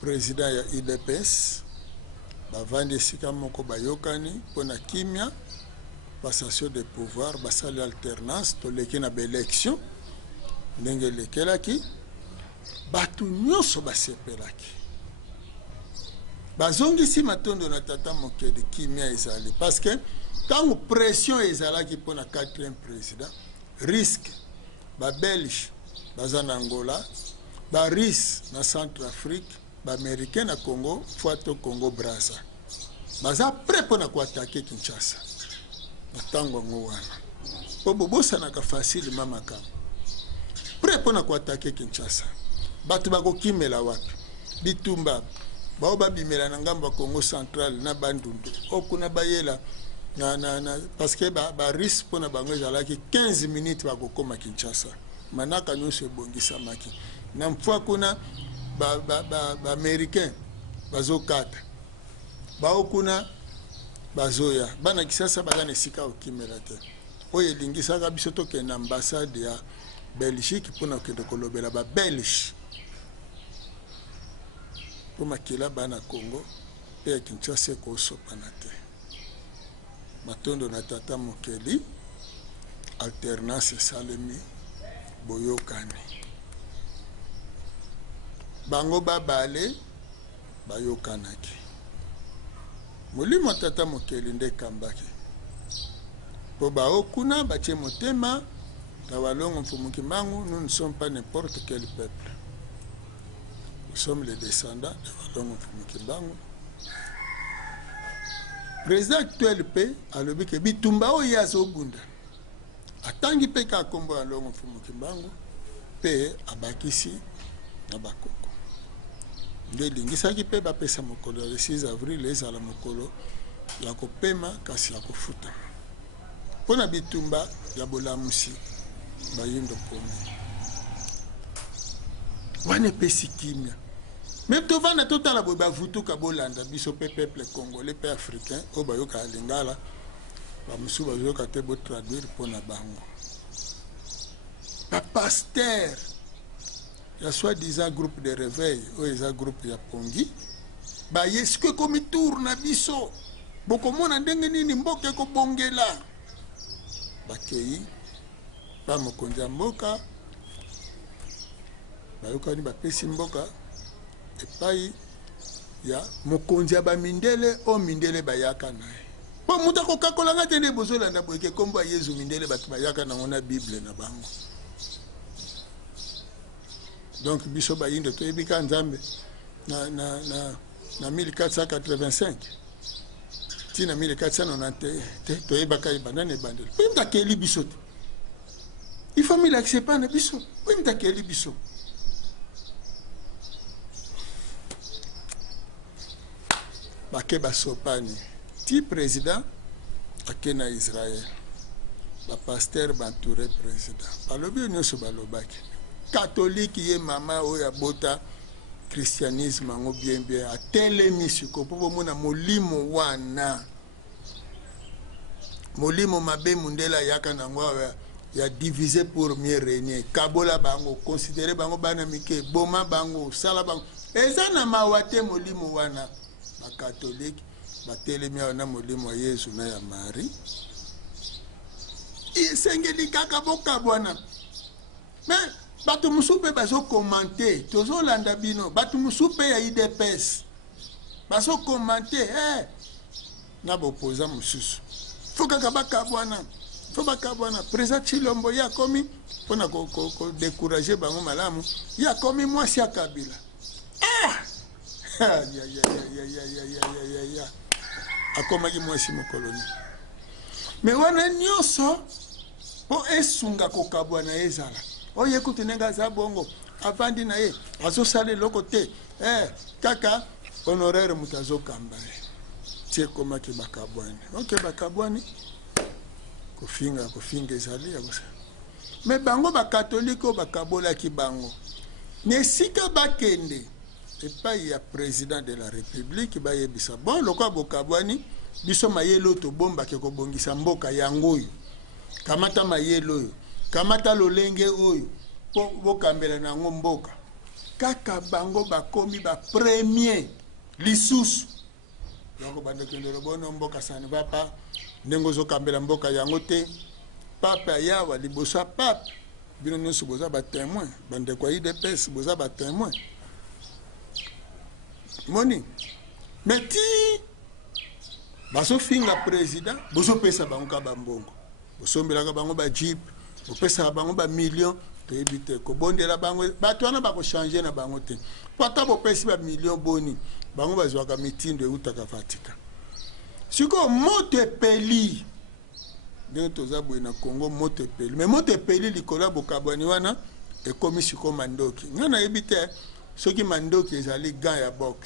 président ya IDPS bavandi esika moko bayokani mpona kimia passation de pouvoir basali alternance toleki na baélection ndenge elekelaki bato nyonso basepelaki bazongisi matondo na tata mokili kimia ezali parce que ntango pression ezalaki mpona 4e président risque babelge baza na Angola barusse na Centrafrique baaméricain na Congo fois to Congo Brazza baza prêt mpona koatake Kinshasa na ntango yango wana po bobosanaka facile makambo prêt mpona koatake Kinshasa bato bakokimela wapi bitumba bao babimela na ngambo ya Congo Central na Bandundu okuna bayela parce que barusse mpona bango ezalaki 15 minutes bakokoma Kinshasa manaka nyonso ebongisamaki na mfwa kuna baaméricain bazokata baokuna bazoya bana Kinshasa baza na esika okimela te oyo elingisaka biso tokende na ambassade ya Belgique mpona kokende kolobela babelge po makila bana Congo mpe ya Kinshasa ekosopana te matondo na tata mokeli alternance esalemi boyokani bango babale bayokanaki molimo tata mokeli nde kambaki po baokuna batie motema na walongo mfumuki mangu nous ne sommes pas n'importe quel peuple nous sommes les descendants de walongo mfumuki bangu président actuel pe alobi ke bitumba oyo azobunda atangi pe ka kombo ya longo mfumuki bangu pe abakisi na bakoko nde lingisaki pe bapesa mokolo ya 6 avril ezala mokolo ya kopema kasi ya kofuta mpona bitumba ya bolamusi bayindo poni wana epesi kimia même tovanda totala boye bavutuka bolanda biso mpe peuple congolais mpe africain oyo bayoka ya lingala bamosusu bazoyoka te botraduire mpo na bango bapaster ya soi-disant groupe de réveil oyo eza groupe ya pongi baye sikoyo ekomi tour na biso bokomona ndenge nini mboka ekobongela bakei bamokonzi ya mboka bayokani bapesi mboka epai ya mokonzi ya bamindele o mindele bayaka na ye mpo moto akokakolanga te nde bozolanda boyeke kombo ya yezu mindele bato bayaka nango na bible na bango donc biso bayindo toyebi ka nzambe na 1485 tina 1491 te toyebaka ebanda na ebandeli mpo mutakeli biso te il faut milaksepa na biso mpo mutakeli biso bake basopani ti président ake na Israël bapaster bantoure président balobi oyo nyonso balobaki catholique ye mama oyo abota christianisme yango bien bien atelemi siko mpo bomona molimo wana molimo mabe mundela ayaka nango awa ya divisé pour mieux régner kabola bango considéré bango bana mike boma bango sala bango eza na mawa te molimo wana bakatolike batelemi awa na molimo ya Yesu na ya Marie esengeli kaka bokabwana mais bato mosusu mpe bazokomante tozolanda bino bato mosusu mpe ya UDPS bazokomante na bopoza mosusu fo kaka bakabwana fo bakabwana président Chilombo ye akomi mpona kodécourage bango malamu ye akomi mwasi ya Kabila akomaki mwasi mokoloni me wana nyonso mpo esunga kokabwana ezala oyo ekuti ndenge aza bongo avandi na ye azosala eloko te kaka honoraire moto azokamba ye ti ekomaki bakabwani ok bakabwani kofinga ezali yakosala me bango bakatolike oyo bakabolaki bango na esika bakende epai ya président de la république bayebisa bon lokola bokabwani biso mayele oyo tobombaki kobongisa mboka yango oyo kamata mayele oyo kamata lolenge oyo po bokambela nango mboka kaka bango bakomi bapremier lisusu donc bandekendelo bono mboka sani papa ndenge ozokambela mboka yango te pape ayawa liboso ya pape bino nyonso boza batémoin bandeko ya UDPS boza batémoin moni mais ti bazofinga président bozopesa bango ka bambongo bosombelaka bango bajip bopesaka bango bamillion toyebi te kobondela bango bato wana bakochange na bango te po ata bopesi bamillion boni bango bazwaka mitindo eutaka Vatican sikoyo moto epeli ndenge toza boye na Congo moto epeli mais moto epeli likolo ya bokabwani wana ekomi sikoyo mandoki nga nayebi te soki mandoki ezali gant ya box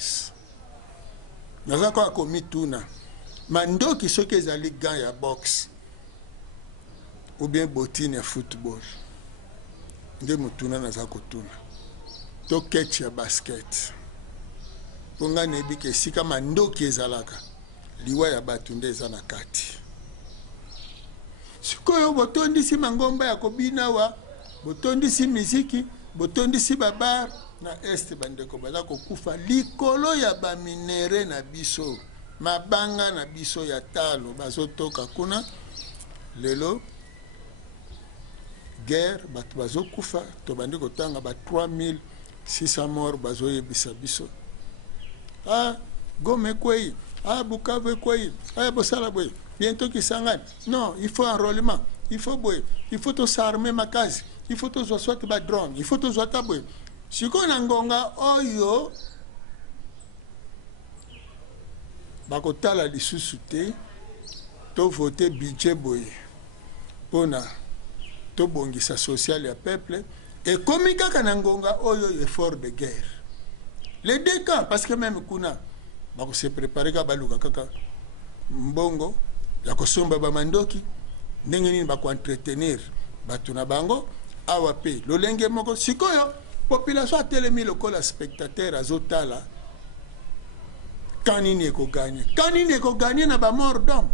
naza kaka komituna mandoki soki ezali gant ya box ou bien bottine ya football nde motuna naza kotuna to ketch ya basket mpo ngai nayebi ke esika mandoki ezalaka liwa ya bato nde eza na kati sikoyo botondisi mangomba ya kobina wa botondisi miziki botondisi babar na este bandeko baza kokufa likolo ya baminere na biso mabanga na biso ya talo bazotoka kuna lelo guerre bato bazokufa tobandi kotanga ba 3600 morts bazoyebisa biso Goma ekwei Bukavu ekwei bosala boye bientôt kisangani non il faut enrôlement il faut boye il faut to s'armer makazi il faut to soit ba drone il faut to soit boye siko na ngonga oyo bakotala lisusu te to voter budget boye pona to bongisa social ya peuple et komi kaka na ngonga oyo effort de guerre les deux camps parce que même kuna bako se préparer ka baluka kaka mbongo ya kosomba ba mandoki ndenge nini bako entretenir batu na bango awa pe lolenge moko sikoyo population atelemi lokola spectateur azotala kanini ekoganye na bamort d'homme.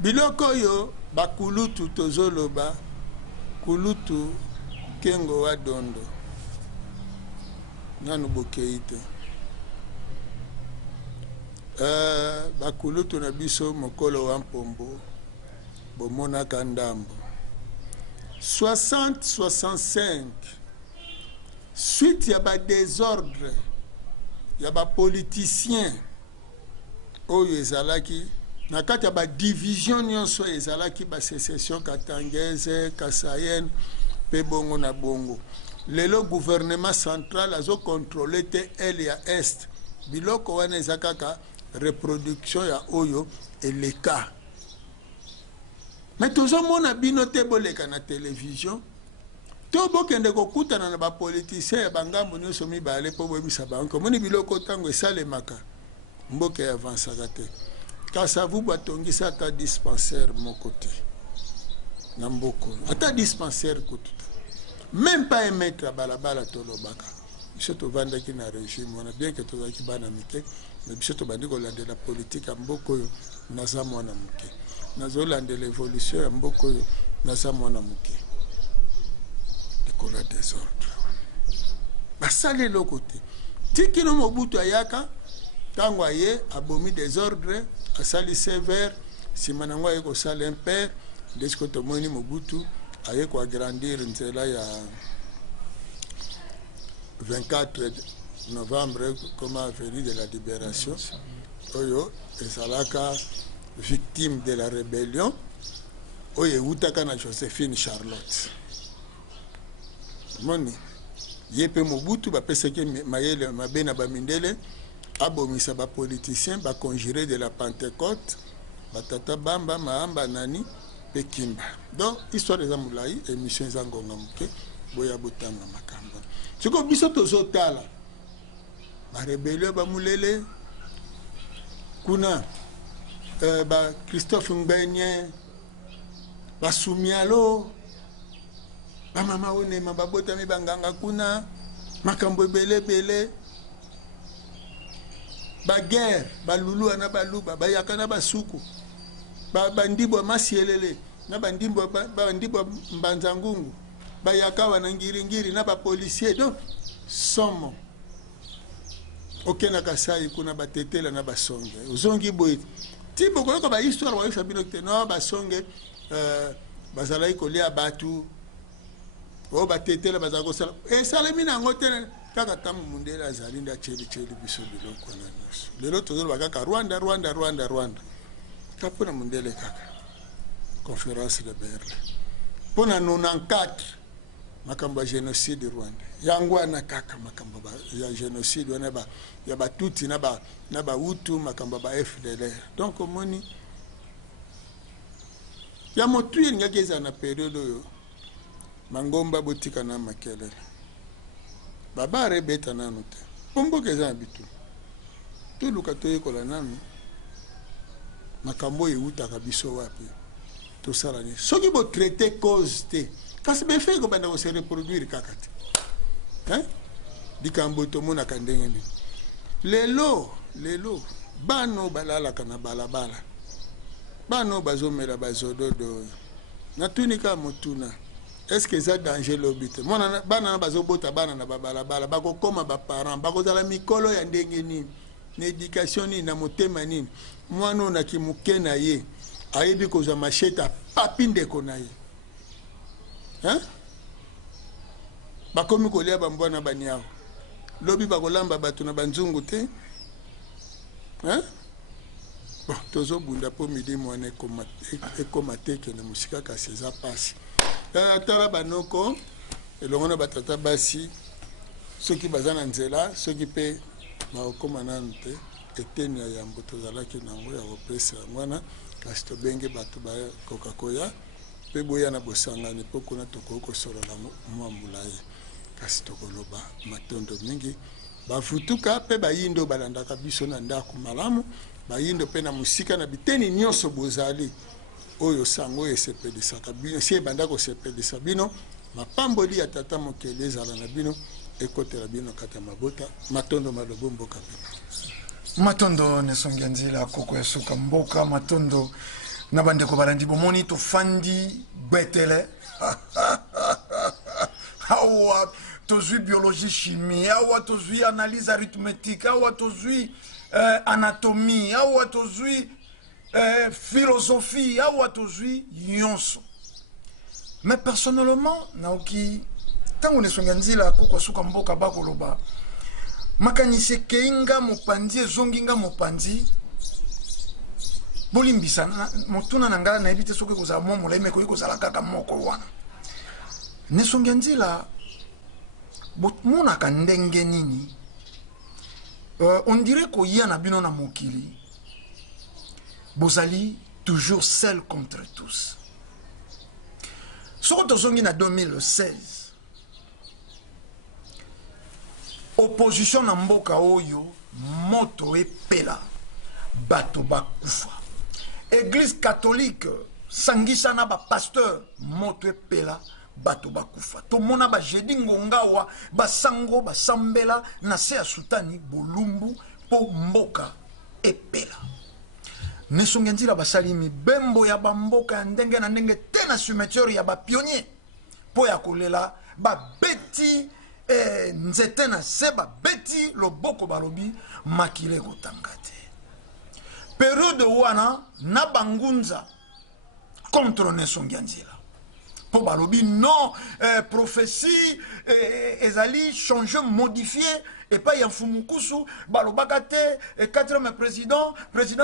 Biloko oyo bakulutu tozoloba kulutu kengo wa dondo nanu bokei te. Bakulutu na biso mokolo wa mpombo bomonaka ndambo 60-65 suite ya badésordre ya bapoliticien oyo ezalaki na kati ya badivision nyonso ezalaki basécession katangese kasayene mpe bongo na bongo. Lelo gouvernement central azokontrole te ele ya est biloko wana eza kaka reproduction ya oyo eleka. Mais tozomona bino te boleka na télévision to bokende kokutana na bapoliticien ya bangambo nyonso mibale mpo boyebisa bango moni biloko ntango esalemaka mboka ya avansaka te. Kasavu batongisa ata dispensaire moko te na mboko ata dispensaire kutu te, même pas un mètre à balabala tolobaka. Biso tovandaki na régime wana bien que tozalaki bana mike, mais biso tobandi kolandela politique ya mboko oyo naza mwana moke, nazolandela évolution ya mboko oyo naza mwana moke. Ekola désordre basali eloko te tikino Mobutu ayaka ntango aye abomi désordre asali sévère nsima nango aye kosala impère ndesiko tomoni Mobutu aye koagrandir nzela ya 24 novembre comme avenue de la libération oyo ezalaka victime de la rébellion oyo eutaka na Joséphine Charlotte moni ye mpe Mobutu bapesaki mayele mabe na bamindele abomisa bapoliticien baconjuré de la Pentecôte batata bamba maamba nani mpe kimba. Donc histoire eza molai émission eza ngonga moke boya botanga makambo siko biso tozotala barebelio bamulele kuna ba Christophe Ngbenye basumialo bamama onema babotami banganga kuna makambo ebele baguerre balulu na baluba bayaka na basuku bandibwa masielele na bandibwa mbanzangungu bayaka wana ngiri na bapolisier. Donc somo okena kasai kuna batetela na basonge uzongi boy tipo koloko ba histoire wa fabino te no basonge bazalai kolia batu o batetela bazako sala salami na ngotene kaka tamu mundela zalinda cheli biso biloko na nyonso lelo tozolo bakaka Rwanda kapona mundele kaka conférence de Berlin pona 94 makambo ya génocide Rwanda yangwana kaka makambo ya génocide wana ba ya batuti na ba hutu makambo ba FDLR. Donc omoni ya motu ngakeza na période oyo mangomba botika na makelele baba rebeta nanu te pombo keza bitu tuluka toyekola nanu makambo eutaka biso wapi tosala ni soki bo traiter cause te kasi befe ko banda ko se reproduire kaka te dikambo tomona kandenge ni lelo bano balala kana balabala bano bazomela bazododo na tunika motuna. Est-ce que ça danger lobite mona bana bazobota bana na balabala bakokoma ba parents bakozala mikolo ya ndenge nini na éducation ni na motema nini mwana na kimuke na ye ayebi kozwa macheta papi ndeko na ye bakomi kolia bambwana baniao lobi bakolamba bato na banzungu te bon tozobunda po midi mwana ekoma teke na musika kasi eza pasi tala banoko elongo na batata basi soki baza na nzela soki mpe baokoma nanu te eteni ya yambo tozalaki nango ya kopesa mwana kasi tobenge bato bakoka koya mpe boya na bosangani mpo kuna tokoki kosolola mwa molai kasi tokoloba matondo mingi bafutuka mpe bayindo balandaka biso na ndako malamu bayindo mpe na musika na biteni nyonso bozali oyo sango esepelisaka bino si ebanda kosepelisa bino mapamboli ya tata mokele ezala na bino ekotela bino kati ya mabota matondo malobo mboka bino matondo nesongia nzila koko ya suka mboka matondo na bandeko balandi bomoni tofandi gbetele awa tozwi biologie chimie awa tozwi analyse arithmétique awa tozwi anatomie awa tozwi philosophie awa tozwi nyonso mais personnellement naoki tango nesongia nzila koko suka mboka bakoloba makanisi ekeinga mopanzi ezonginga mopanzi bolimbisa motuna na ngai nayebi te soki ekozala mwa molai me ekoki kozala kaka moko wana nesongia nzila bomonaka ndenge nini on dirait koya na bino na mokili bozali toujours seul contre tous soko tozongi na 2016 opposition na mboka oyo moto epela bato bakufa église catholique sangisa na bapasteur moto epela bato bakufa tomona bajedi ngongawa basango basambela na se ya sutani bolumbu po mboka epela nesongia nzila basali mibembo ya bamboka ya ndenge na ndenge te na cimetière ya bapionnier po ya kolela babeti nzete na se babeti loboko balobi makile kotanga te periode wana na bangunza contre nesongia nzila po balobi non prophétie ezali changer modifier et pas ya Fumukusu balobaka te 4e président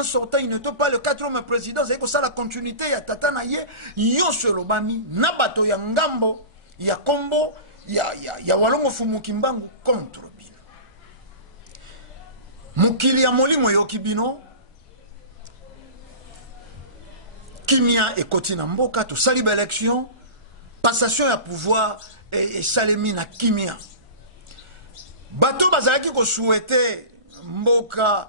sortant il ne peut pas le 4e président c'est que ça la continuité ya tata na ye nyonso lobami na bato ya ngambo ya kombo ya walongo fumuki mbangu contre bino mokili ya molimo yoki bino kimia ekoti na mboka tosali ba élection passation ya pouvoir et salemi na kimia bato bazalaki ko souhaiter mboka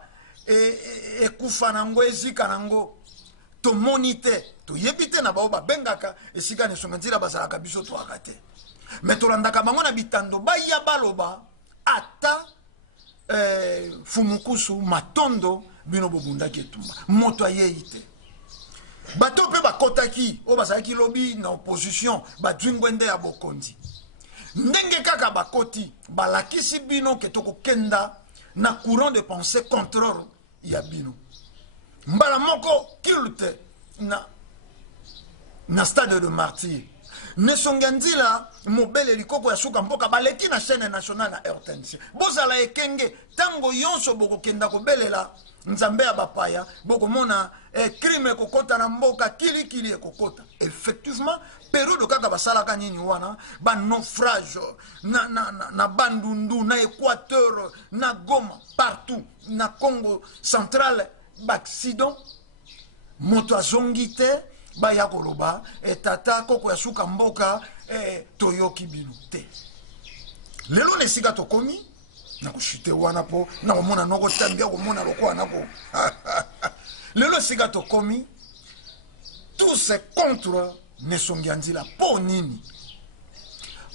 ekufa nango ezika nango tomoni te toyebi te na bao babengaka esika nesonga nzila bazalaka biso toaka te me tolandaka bango na bitando baya baloba ata Fumukusu matondo bino bobundaki etumba moto ayei te bato pe bakotaki o bazalaki lobi na opposition badwingwende ya bokonzi ndenge kaka bakoti balakisi bino ke tokokenda na courant de pensée contrôle ya bino mbala moko culte na stade de martyr nesongia nzila mobele likoko ya suka mboka baleki na chaîne nationale na RTNC bozala ekenge tango yonso bokokenda kobelela nzambe ya bapaya bokomona crime ekokota na mboka kilikili ekokota effectivement periode kaka basalaka nini wana banaufrage na bandundu na Équateur na Goma partout na Congo central baaccident moto azongi te baya koloba tata koko ya suka mboka toyoki bino te lelo nesika tokomi na kushite wana po na komona noko tambia komona lokwa nako lelo esika tokomi tous contre nesongia nzila po nini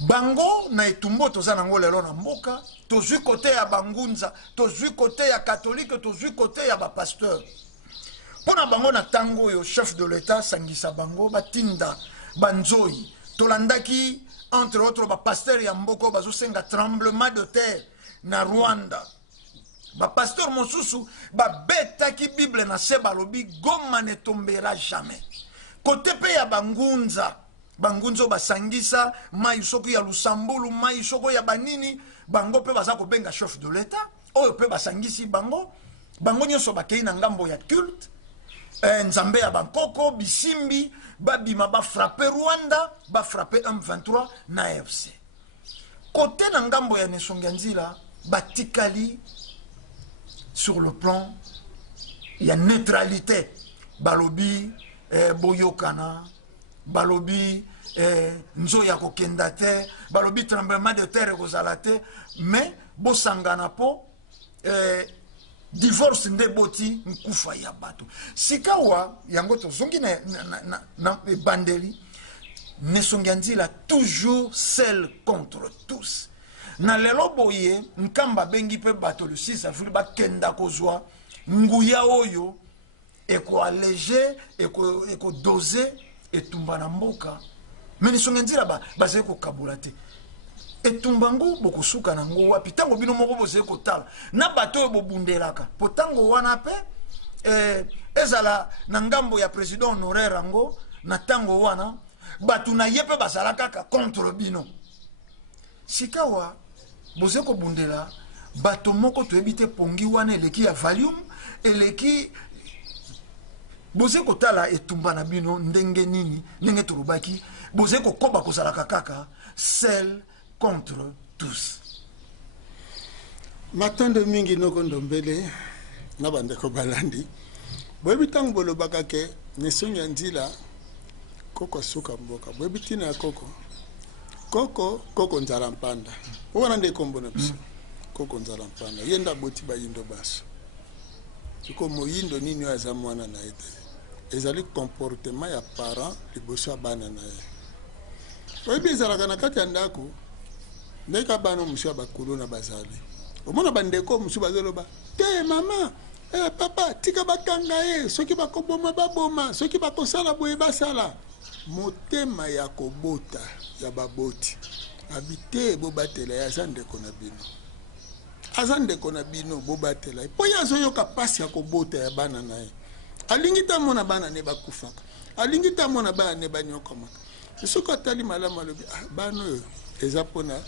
bango na etumbo toza nango lelo na mboka tozwi kote ya bangunza tozwi kote ya catholique tozwi kote ya bapasteur pona bango na tango oyo chef de l'état sangisa bango batinda banzoi tolandaki entre autres bapasteur ya mboko bazosenga tremblement de terre na Rwanda bapasteur mosusu babetaki bible na se balobi Goma ne tombera jamais kote pe ya bangunza basangisa mai soko ya lusambulu mai soko ya banini bango pe baza kobenga chef de l'état oyo pe basangisi bango nyonso bakei na ngambo ya culte nzambe ya bankoko bisimbi babima bafrappe Rwanda bafrappe M23 na FC kote na ngambo ya nesongia nzila batikali sur le plan ya neutralité balobi boyokana balobi nzoya kokenda te balobi tremblement de terre kozala te mais bosangana po divorce nde boti nkufa ya bato sikawa yango tozongi na bandeli nesongi nzila toujours seul contre tous na lelo boye nkamba bengi pe bato le 6 avril bakenda kozwa nguya oyo eko alléger eko doser etumba na mboka mais nesongi nzila bazali kokabula te etumba ngo bokosuka na ngo wapi tango bino moko bozali kotala na bato oyo bobundelaka po tango wana pe ezala na ngambo ya président honoraire yango na tango wana bato na ye pe bazala kaka contre bino sikawa bozali kobundela bato moko toyebi te pongi wana eleki ya valium eleki bozali kotala etumba na bino ndenge nini ndenge tolobaki bozali kokoba kozalaka kaka seul contre tous. Matando mingi noko ndombele na bandeko balandi. Boyebi tango bolobaka ke nesongi nzila koko suka mboka. Boyebi tina ya koko nzala mpanda. Wana nde kombo na biso. Koko nzala mpanda. Yenda boti ba yindo baso. Siko moyindo nini aza mwana na ete. Ezali comportement ya parent liboso bana na ye. Boyebi ezalaka na kati ya ndako. Ndeka bano musu bakulu na bazali. Omona bandeko musu bazoloba, "Te mama, papa, tika bakanga ye, soki bakoboma baboma, soki bakosala boye basala." Motema ya kobota ya baboti. Habite bobatela ya zandeko na bino. Azandeko na bino bobatela. Po ya zoyoka pasi ya kobota ya bana na ye. Alingita mona bana ne bakufaka. Alingita mona bana ne banyokoma. Soko atali malama lobi, bano yo eza pona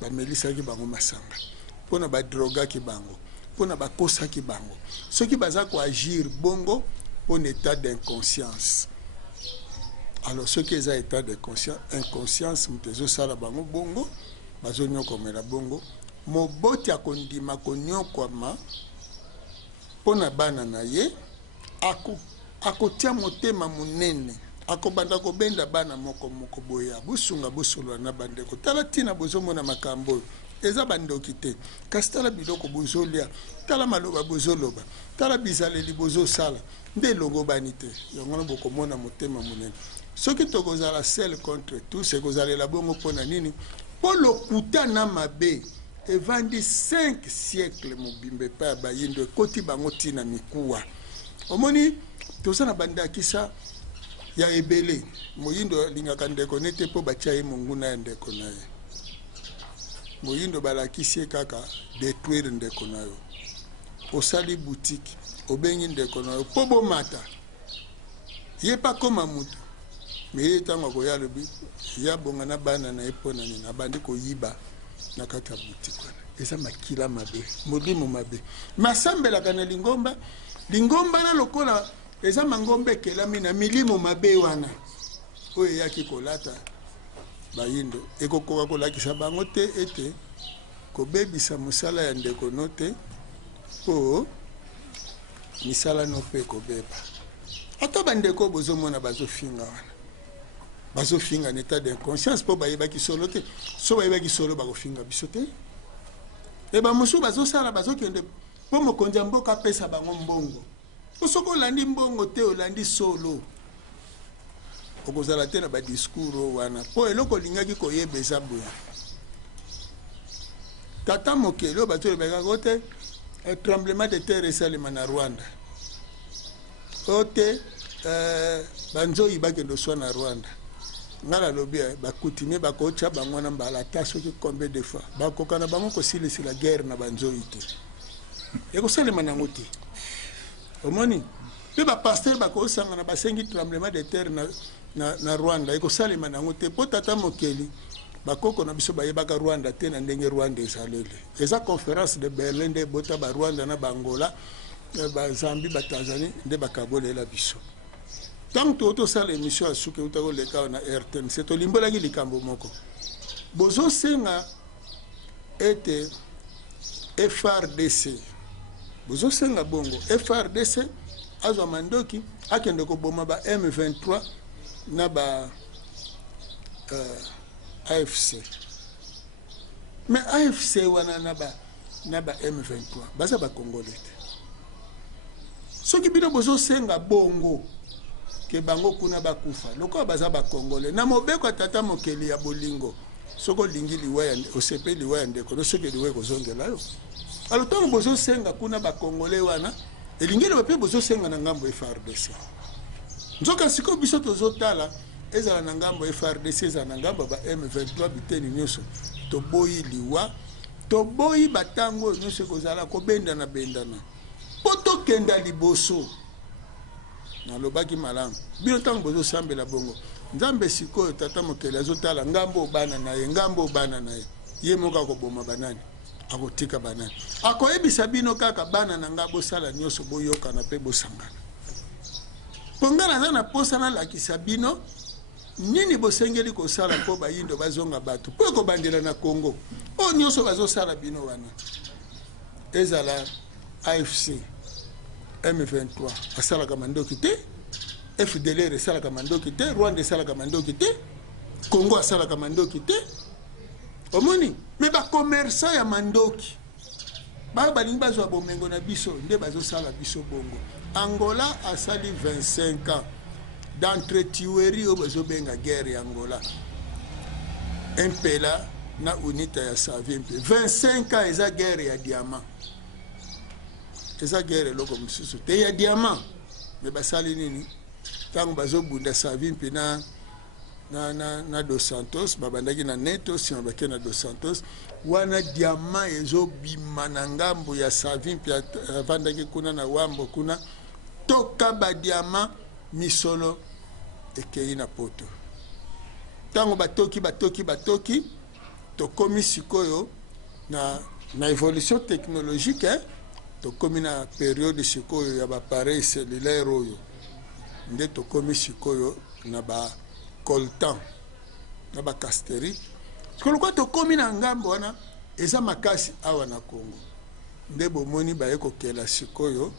ba melisa ki bango masanga pona ba droga ki bango pona ba kosa ki bango ceux baza ko agir bongo pona état d'inconscience. Alors ceux qui ont état de inconscience mtezo sala bango bongo bazo nyoko mela bongo moboti akondima konyoko ma pona bana na ye akotia motema munene akobanda kobenda bana moko boya busunga busolo na bandeko tala tina bozomona makambo eza bandoki te kasi tala biloko bozolia tala maloba bozoloba tala bizaleli bozosala nde longo bani te yango na bokomona motema munene soki tokozala seul contre tous ekozalela bongo mpona nini mpo lokuta na mabe evandi 5 siècle mobimbe pa ya bayindo ekoti bango tina mikuwa omoni tozana bandakisa ya ebele moyindo lingaka ndeko nete po batia ye monguna ya ndeko na ye moyindo balakisi kaka détruire ndeko na yo osali boutique obengi ndeko na yo po bomata ye pa koma mutu me ye tango koya lobi ya bonga na bana na ye pona nini abandi koyiba na kati ya boutique wana eza makila mabe molimo mabe masambelaka na lingomba na lokola eza mangombe kelami na milimo mabe wana oyo yaki kolata bayindo ekokoka kolakisa bango te ete kobebisa mosala ya ndeko no te po misala no pe kobeba ata bandeko bozomona bazofinga wana bazofinga na état d'inconscience po bayebaki solo te so bayebaki solo bakofinga biso te e bamosusu bazosala bazokende po mokonzi ya mboka apesa bango mbongo soko olandi mbongo te olandi solo okozala te na badiscours wana po eloko olingaki koyeba eza boya tata mokeli oyo bato olobekaka te tremblement de terre esalema na Rwanda oyo te banzoi bakende oswa na Rwanda nga nalobi bakutimie bakotya bango na mbala ta soki combien de fois bakoka na bango kosilisila guerre na banzoi te ekosalema nango te omoni pe ba pasteur bakosanga na basengi tremblement de terre na Rwanda ekosalema nango te po tata mokeli bakoko na biso bayebaka Rwanda te na ndenge Rwanda esalele eza conférence de Berlin nde bota ba Rwanda na Bangola ba Zambie ba Tanzanie nde bakabolela biso tanto tosala émission ya suki utakoleka na RTNC tolimbolaki likambo moko bozosenga ete FRDC bozosenga bongo FRDC azwa mandoki akende koboma ba M23 na ba AFC mais AFC wana na ba M23 baza ba Congolais soki bino bozosenga bongo ke bango kuna bakufa lokola baza bakongole na mobeko ya tata mokeli ya bolingo soko lingi liwaya osepe liwaya ndeko no soki liwaya kozongela yo alo ntango bozosenga kuna bakongole wana elingeli bape bozosenga na ngambo FRDC nzoka sikoyo biso tozotala ezala na ngambo FRDC ezala na ngambo ba M23 biteni nyonso toboyi liwa toboyi batango nyonso kozala kobendana bendana po tokenda liboso nalobaki malamu bino ntango bozosambela bongo nzambe sikoyo tata mokeli azotala ngambo bana na ye ngambo bana na ye ye moko akoboma banani akotika banani akoyebisa bino kaka bana na nga bosala nyonso boyokana mpe bosangana mpo nga naza na posa nalakisa bino nini bosengeli kosala mpo bayindo bazonga bato mpo ekobandela na Congo oyo nyonso bazosala bino wana ezala AFC M23 asalaka mandoki te FDLR asalaka mandoki te Rwanda asalaka mandoki te Congo asalaka mandoki te omoni me bakomersa ya mandoki bayo balingi bazwa bomengo na biso nde bazosala biso bongo Angola asali 25 ans d'entretuerie oyo bazobenga guerre ya Angola impela na unita ya Savimbi 25 ans eza guerre ya diamant eza guerre eloko mosusu te ya diamant me basali nini ntango bazobunda Savimbi na Dos Santos babandaki na Neto nsima bake na Dos Santos wana diamant ezobima na ngambo ya Savimbi avandaki kuna na Wambo kuna toka badiamant misolo ekei na poto ntango batoki tokomi sikoyo na évolution technologique tokomi na période sikoyo ya bapareil cellulaire oyo nde tokomi sikoyo na bacoltan na bacasteri sikolokuwa tokomi na ngambo wana eza makasi awa na Congo nde bomoni baye kokela sikoyo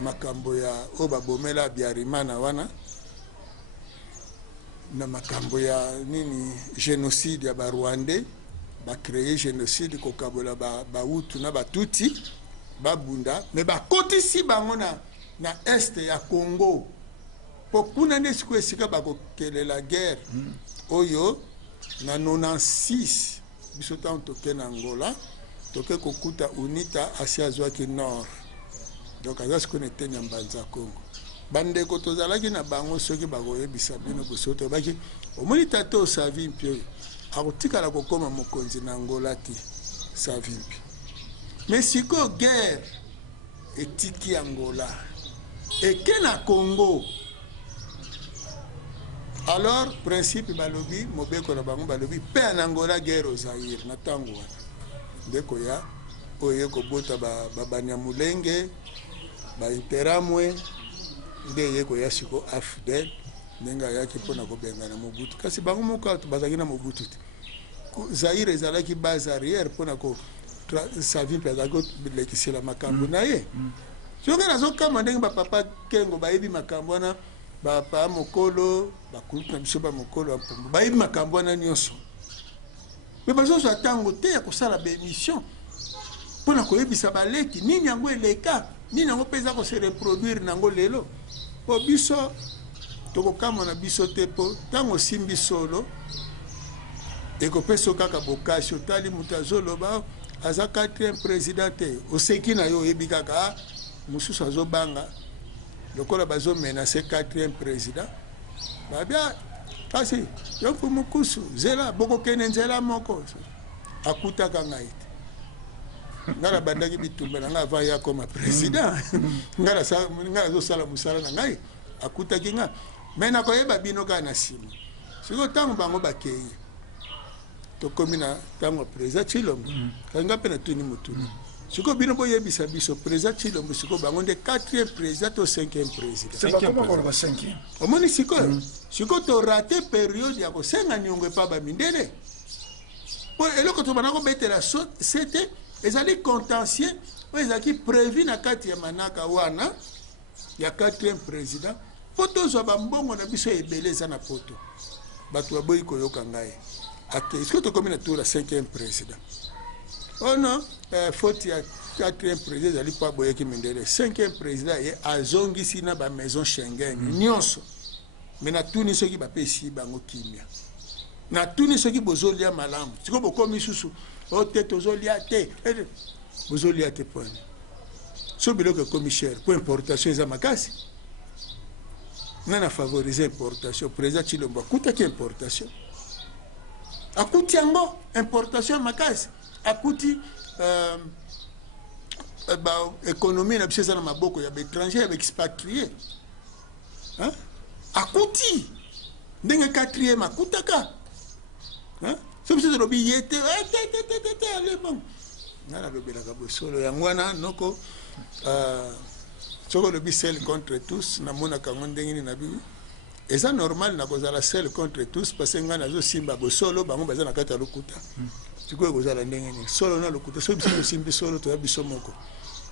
makambo ya oyo babomela Biarimana wana na makambo ya nini génocide ya barwandais bacreye génocide kokabola bautu na batuti babunda me bakotisi bango na este ya Congo po kuna nde sikoyo esika bakokelela guerre oyo na 96 biso ntango toke na Angola toke kokuta unita asi azwaki nord donc aza sikoyo na eteni ya mbanza Congo bandeko tozalaki na bango soki bakoyebisa bino bosoto baki omoni tata o Savimbi oyo akotikala kokoma mokonzi na Angola te Savimbi mais sikoyo guerre etiki Angola eke na Congo alors principe balobi mobeko na bango balobi pe na Angola guerre au Zaïre na tango wana ndeko ya oyo kobota babanyamulenge bainteramwe nde yeko ya siko afdel nenga yaki mpona kobenga Mobutu kasi bango moko bazalaki na Mobutu te Zaïre ezalaki base arrière mpona ko Savimbi azalaki kolekisela makambo na ye soki nazokama ndenge bapapa kengo bayebi makambo wana bapa mokolo bakulutu na biso bamokolo bapombo bayebi makambo wana nyonso me bazozwa ntango te ya kosala baémission mpona koyebisa baleki nini yango eleka nini yango mpe eza kose reproduire nango lelo po biso tokokama na biso te po ntango osimbi solo ekopesa kaka bokasi otali moto azoloba aza 4e président te oseki na yo oyebi kaka mosusu azobanga lokola bazomenase 4e président babia kasi yo mfu mokusu nzela bokokende nzela moko akutaka ngai te nga na bandaki bitumba na nga ava ya koma président nga azosala mosala na ngai akutaki nga me nakoyeba bino kaka na nsima sikoyo ntango bango bakei tokomi na ntango président Tshilombo kasi nga mpe natuni motuni sikoyo bino boyebisa biso président Tshilombo sikoyo bango nde 4e président to 5e président omoni sikoyo sikoyo torate periode ya kosenga niongo epa bamindele po eloko tobana kobetela sete ezali contentieux oyo ezalaki prévu na kati ya manaka wana ya 4e président po tozwa bambongo na biso ebele eza na poto bato baboyi koyoka ngai ake sikoyo tokomi na tour ya 5e président oh non faute quatrième président ezali pa boyeki mindele cinquième président ye azongisi na bamaison Schengen nyonso me natuni soki bapesi bango kimia natuni soki bozolia malamu siko bokomi susu o te tozolia te bozolia te point so biloko ekomi cher po importation eza makasi nana favoriser importation président Chilombo akutaki importation akuti yango importation makasi akuti économie na biso eza na maboko ya baétranger ya baexpatrié akuti ndenge quatrième akutaka so biso tolobi ye te ale bon nga nalobelaka bosolo yango wana noko soko olobi seul contre tous namonaka yango ndenge nini na bibi eza normal na kozala seul contre tous parce que nga nazosimba bosolo bango baza na kati ya lokuta sikoyo kozala ndenge nini solo na lokuta so biso tosimbi solo toya biso moko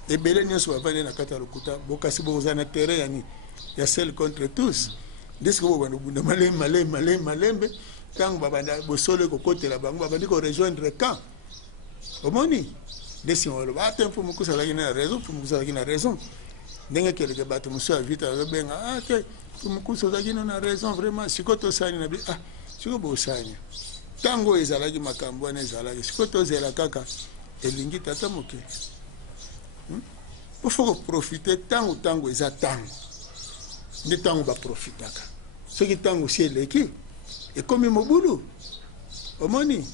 ebele nyonso bavandi na kati ya lokuta bokasi bokozala na terrain ya nini ya seul contre tous ndesiko bobanda obunda malembe ntango babanda bosolo ekokotela bango babandi korejoindre camp omoni ndesi oloba ate mfumu kusalaki na raison mfumu kusalaki na raison ndenge keleke bato mosusu ya vita azobenga te mfumu kusa ozalaki na raison vraiment siko tosani na bi siko bosani ntango ezalaki makambo wana ezalaki siko tozela kaka elingi tata moke ofo koprofite ntango eza ntango nde ntango baprofitaka soki ntango si eleki ekomi mobulu omoni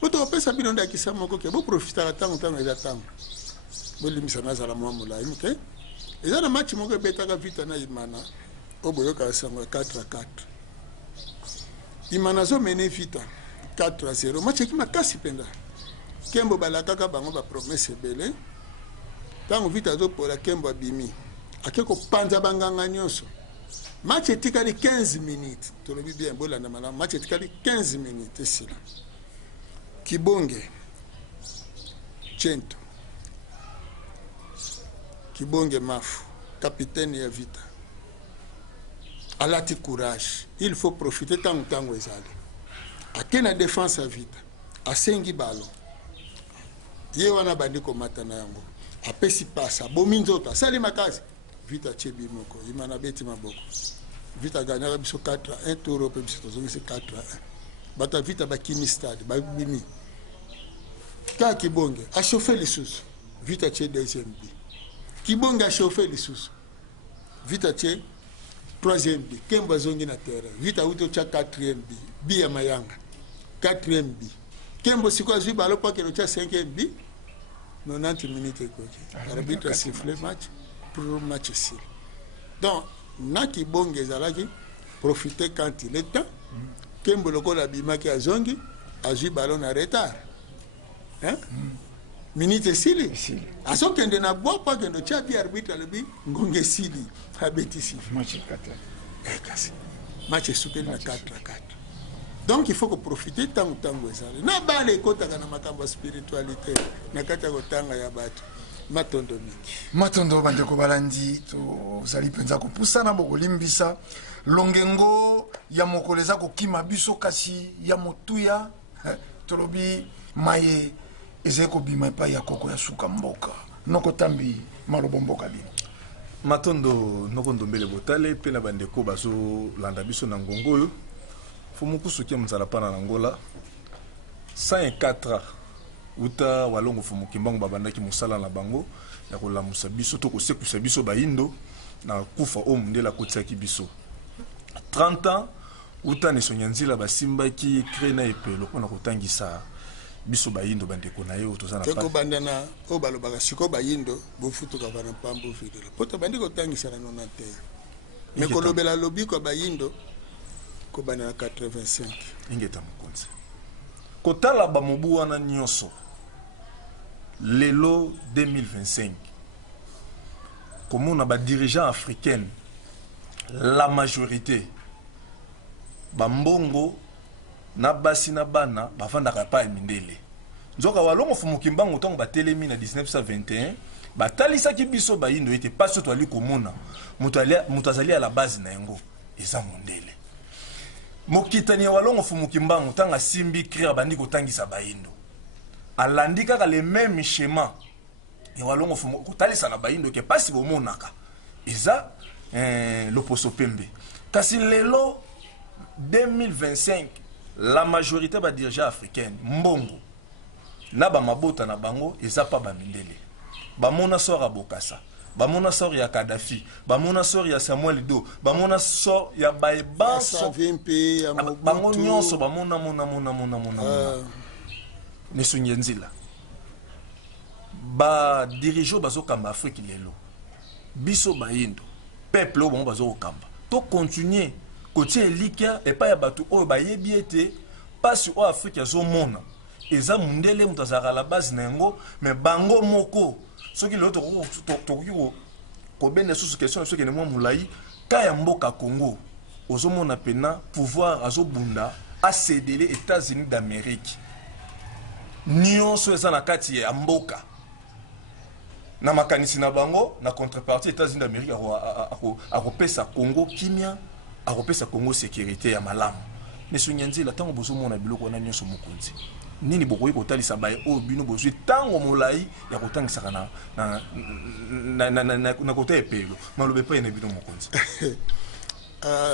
boto kopesa bino ndakisa moko ke boprofitaka ntango eza ntango bolimisa nazala mwa molai moke eza na match moko ebetaka vita na Imana oboyokaka sango ya 4-4 Imana azomene vita 4-0 match eki makasi mpenza Kembo balakaka bango bapromese ebele ntango vita azopola Kembo abimi ake kopanza banganga nyonso match etikali 15 minutes tolobi bien bolanda malamu match etikali 15 minutes esila Kibonge Chento Kibonge Mafu capitaine ya vita alati courage il faut profiter tango ezali akena défense ya vita asengi balo ye wana bandi komata na yango apesi pasa bomi nzoto asali makasi vita chebi moko Imana beti maboko vita gagnaka biso 4-1 tour pe biso tozongisi 4-1 bata vita bakimi stade babimi ka Kibonge a chauffé lisusu vita che deuxième but Kibonge a chauffé lisusu vita che troisième but Kembo zongi na terrain vita uto cha quatrième but bi ya mayanga quatrième but Kembo siko azwi balo pa kelo cha cinquième but 90 minutes ekoki arbitre a sifflé match pour match ici donc na Kibonge ezalaki profiter quand il est temps Kembo lokola bimaki azongi azwi balo na retard minute sili asokende na bopa kendo cha bi arbitre lebi ngonge sili habetisi match 4 kasi match sukeli na 4-4 donc il faut que profiter tango ezali na bale kotaka na makambo spiritualité na kata kotanga ya bato matondo bandeko balandi tozali mpenza kopusana bokolimbisa longengo ya mokoleza kokima biso kasi ya motuya tolobi maye ezali kobima epai ya koko ya suka mboka noko tambi malobo mboka bino matondo noko ndombele botale pe na bandeko bazolanda biso na ngongo oyo fo mokusu ke mzala pana na ngola 104 uta walongo fo mokimbango babandaki mosala na bango ya kolamusa biso to kosekusa biso bayindo na kufa o mundela kotiaki biso 30 ans uta ne sonyanzila basimbaki krena epelo pona kotangisa biso bayindo bandeko na yo tozana pa ko bandana o balobaka siko bayindo bofutuka bana pambo videla poto bandiko tangisa na 91 mais kolobela lobi ko bayindo ko bandana 85 ingeta mukonzi kotala ba mobu wana nyonso lelo 2025 comme on a ba dirigeants africains la majorité ba mbongo na basi na bana bafandaka pa mindele nzoka walongo fumukimbango tongo batelemi na 1921 batalisaki biso bayindo ete paso to ali komona mutu azali à la base na yango eza mondele mokitani walongo fumukimbango tanga simbi kria bandi kotangisa bayindo alandi kaka le même schéma ya walongo fumo kotalisa na bayindo ke pasi bomonaka eza loposo pembe kasi lelo 2025 la majorité ba dirigeants africaine mbongo na ba mabota na bango eza pa ba mindele bamona sora bokasa bamona sor ya Kadhafi bamona sor ya Samuel Do bamona sor ya Baeba bango nyonso bamona mona nesunye nzila ba dirigeants bazokamba Afrique lelo biso bayindo peuple o bango bazokamba to continuer kotie likia epa ya batu oyo bayebi ete pasi o Afrique azomona eza mundele mutazaka la base na yango me bango moko soki lelo tokoki kobende susu question soki ne mwa mulai ka ya mboka Congo ozomona pena pouvoir azobunda acéder États-Unis d'Amérique nyonso eza na kati ya mboka na makanisi na bango na contrepartie États-Unis d'Amérique akopesa Congo kimia akopesa Congo sécurité ya malamu nesunyanzila tango bozomona biloko na nyonso mokonzi nini bokoyi kotalisa baye o bino bozwi tango molai ya kotangisaka na kota epelo malobe pa ene bino mokonzi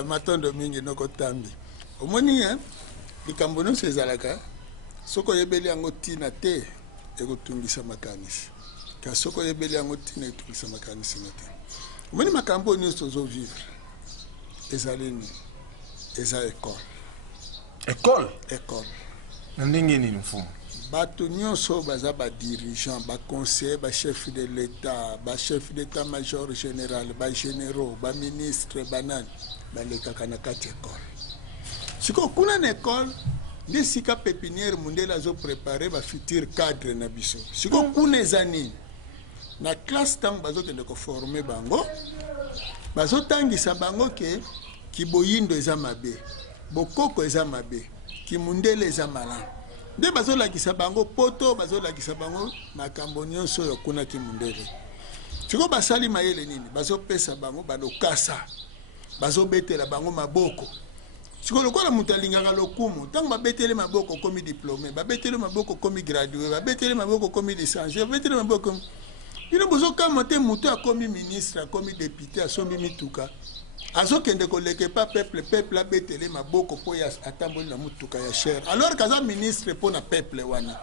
matondo mingi nokotambi omoni likambo nyonso ezalaka soko yebeli yango tina te ekotungisa makanisi kasi soko yebeli yango tina ekotungisa makanisi na te omoni makambo nyonso ozovivre ezalini eza école ndenge nini mfumu bato nyonso baza badirigeant baconseiller bachef de l'état bachef d'état major général bagénéraux baministre banani balekaka na kati école siko kuna na école nde sika pépinière mundele azoprépare bafutur cadre na biso siko kuna eza nini na classe ntango bazokende koforme bango bazotangisa bango ke kiboyindo eza mabe bokoko eza mabe kimundele eza malamu nde bazolakisa bango poto bazolakisa bango makambo nyonso oyo kuna kimundele siko basali mayele nini bazopesa bango balokasa bazobetela bango maboko siko lokola moto alingaka lokumu ntango babetele maboko komi diplômé babetele maboko komi gradué babetele maboko komi licencié babetele maboko bino bozokama te moto akomi ministre akomi député asombi mituka azokende koleke pa peuple abetele maboko po ya atamboli na mutuka ya cher alors kaza ministre po na peuple wana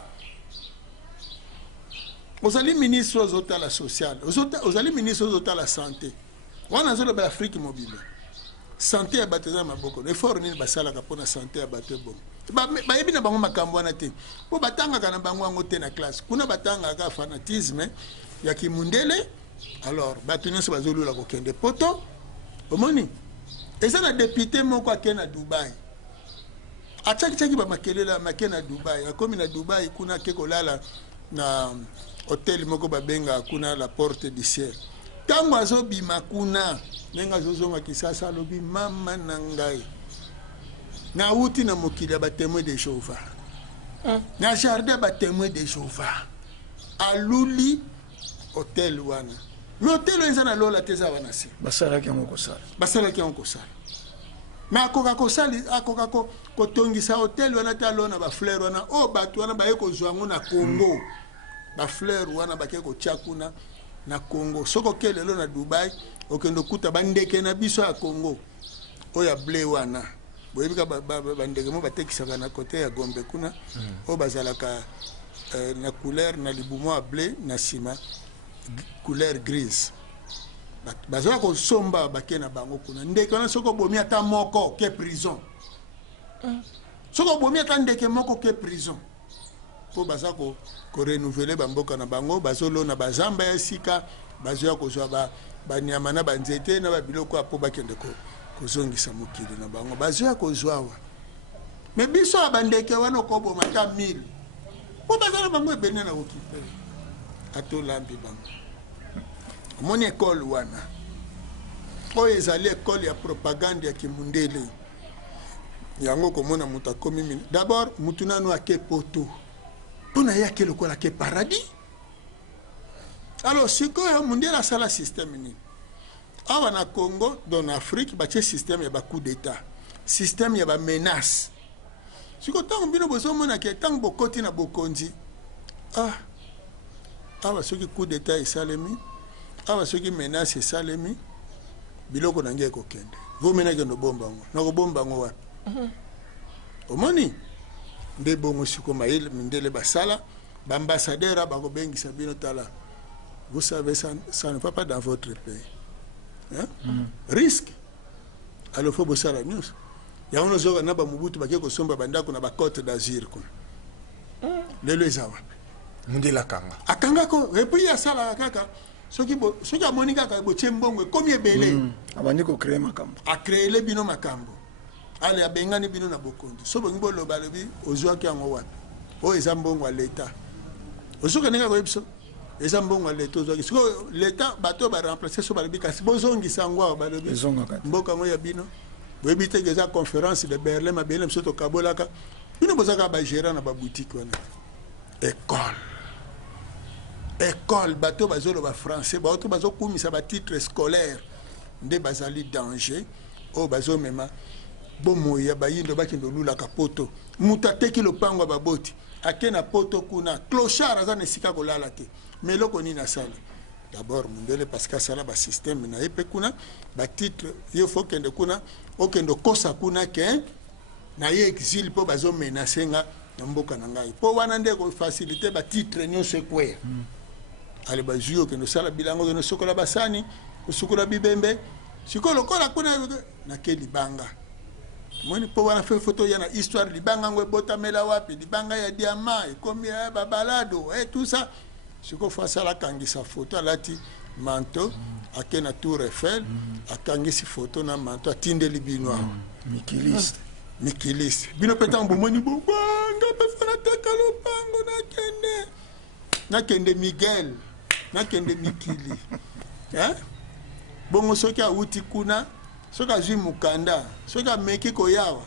ozali ministre ozotala social ozali ministre ozotala santé wana azoloba Afrique mobile santé ya bato eza maboko effort nini basalaka po na santé ya bato ebongo bayebi na bango makambo wana te po batangaka na bango yango te na classe kuna batangaka fanatisme ya kimundele alors bato nyonso bazolula kokende poto omoni eza na député moko ake na Dubai atchaki bamakelela make na Dubai akomi na Dubai kuna ake kolala na hotel moko babenga kuna la porte du ciel tango azobima kuna ndenge azozonga Kisasa alobi mama na ngai na uti na mokili ya batémoin de Jéhovah na jardin batémoin de Jéhovah aluli hotel wana mais hotel eza na lola te eza wana se basalaki yango kosala mais akoka kotongisa hotel wana te alona bafleur wana o bato wana baye kozwa yango na Congo bafleur wana bake kotia kuna na Congo soko ke lelo na Dubai okendo kuta bandeke na biso ya Congo oya blé wana boyebika bandeke mo batekisaka na kote ya Gombe kuna o bazalaka na couleur na libumo ya blé na sima couleur grise bazola kosomba bake na bango kuna ndeke wana soko bomi ata moko ke prison soko bomi ata ndeke moko ke prison po baza ko renouveler bamboka na bango bazolona bazamba ya sika bazoya kozwa banyama na banzete na babiloko apo bakende kozongisa mokili na bango bazoya kozwa wa me biso abandeke wana koboma ta 1000 po bazala bango ebene na okipe atolambi bango omoni école wana oyo ezali école ya propagande ya kimundele yango komona moto akomi mini d'abord mutu nanu ake poto mpona ye ake lokola ake paradis alors sikoyo mundele asala système nini awa na Congo dans Afrique batie système ya bacoup d'état système ya bamenace siko ntango bino bozomona ke ntango bokoti na bokonzi awa soki coup d'état esalemi awa soki menace esalemi biloko na ngai ekokende vomena kende bomba ngo nakobomba ngo wapi omoni nde bongo siko mayele mindele basala bambassadeur bakobengisa bino tala vous savez ça ne va pas dans votre pays hein? Risque alors faut bosala news yango nozoka na bamubutu bake kosomba bandako na bacote d'azur kuna lelo eza wapi mundela kanga akangako epuis asala kaka soki amoni kaka botie mbongo ekomi ebele abandi kocrée makambo acréele bino makambo ale abengani bino na bokondi so bongi boloba lobi ozwaki yango wapi oyo eza mbongo ya leta ozokendeka koyebiso eza mbongo ya leta ozwaki sikoyo leta bato baremplace so balobi kasi bozongisa yango awa balobi mboka yango ya bino boyebi teke eza conférence de Berlin mabele biso tokabolaka bino bozaka bagérant na baboutique wana école bato bazoloba français bato bazokumisa batitre scolaire nde bazali danger oyo bazomema bomoya bayindo bakende olulaka poto mutu ateki lopango ya baboti ake na poto kuna clochard aza na esika kolala te mais eloko nini asala d'abord mundele parce que asala basystème na ye mpe kuna batitre ye fo okende kuna okende okosa kuna ke na ye exil mpo bazomenase nga na mboka na ngai mpo wana nde kofacilité batitre nyonso ekwea ale bazwi okende osala bilango okende osokola basani osukola bibembe sikoyo lokola kuna nake libanga moni mpo wana fe foto ya na histoire libanga ngo ebotamela wapi libanga ya diama ekomi ya babalado tout ça sikoyo fo asala akangisa foto alati manto ake na tour Eiffel akangisi foto na manto atindeli bino awa mikiliste bino mpe ntango bomoni bobanga mpe fo nateka lopango nakende Miguel nakende mikili bongo soki awuti kuna soki azwi mukanda soki ameki koyawa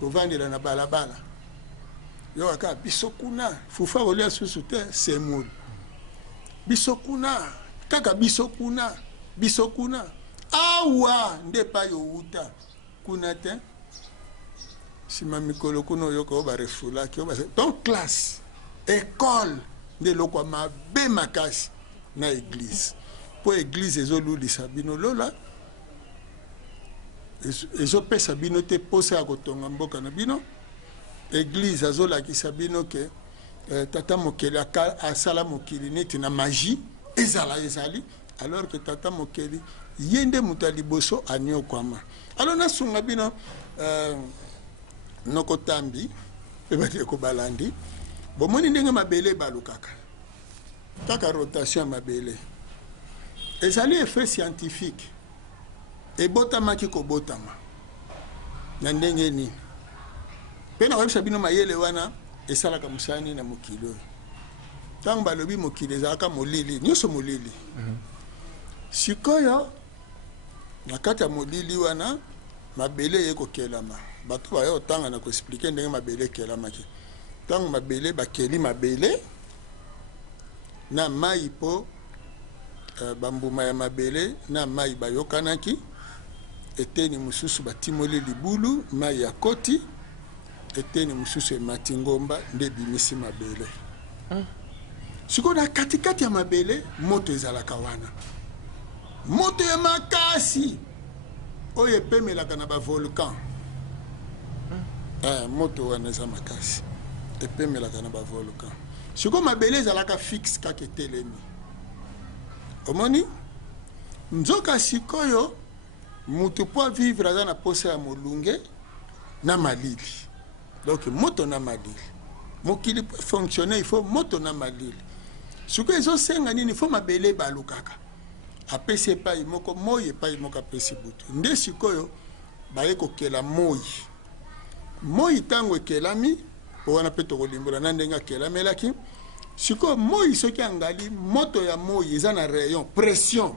kovandela na balabala yo aka biso kuna fufa kolia susu te semuli biso kuna kaka biso kuna awa nde pa yowuta kuna te sima mikolo kuna oyoko barefulaki donc classe école nde lokwa mabe makasi na église po église ezolulisa bino lola ezopesa bino te posa ya kotonga mboka na bino église azolakisa bino ke tata mokeli asala mokili neti na magie ezali alors que tata mokeli ye nde moto ya liboso aniokwama alors nasunga bino nokotambi mpe bandeko balandi bomoni ndenge mabele ebalukaka kaka rotation ya mabele ezali effet scientifique ebotamaki kobotama na ndenge nini mpe nakoyebisa bino mayele wana esalaka mosani na mokili oyo ntango balobi mokili ezalaka molili nyonso molili sikoyo na kati ya molili wana mabele ye kokelama bato baya otanga na koexplike ndenge mabele ekelamaki ntango mabele bakeli mabele na mai mpo bambuma ya mabele na mai bayokanaki eteni mosusu batimoli libulu mai ya koti eteni mosusu emati ngomba nde bimisi mabele sikoyo na katikati ya mabele moto ezalaka wana moto ya makasi oyo epemelaka na bavolcan moto wana eza makasi epemelaka na bavolcan sikoyo mabele ezalaka fixe kaka etelemi omoni nzoka sikoyo mutu po avivre aza na posa ya molunge na malili donc moto na malili mokili po fonctionner il faut moto na malili sikoyo ezosenga nini fo mabele ebalukaka apesi epai moko moi epai moko apesi butu nde sikoyo baye kokela moi ntango ekelami po wana mpe tokolimbola na ndenge akelamelaki sikoyo moi soki angali moto ya moi eza na rayon pression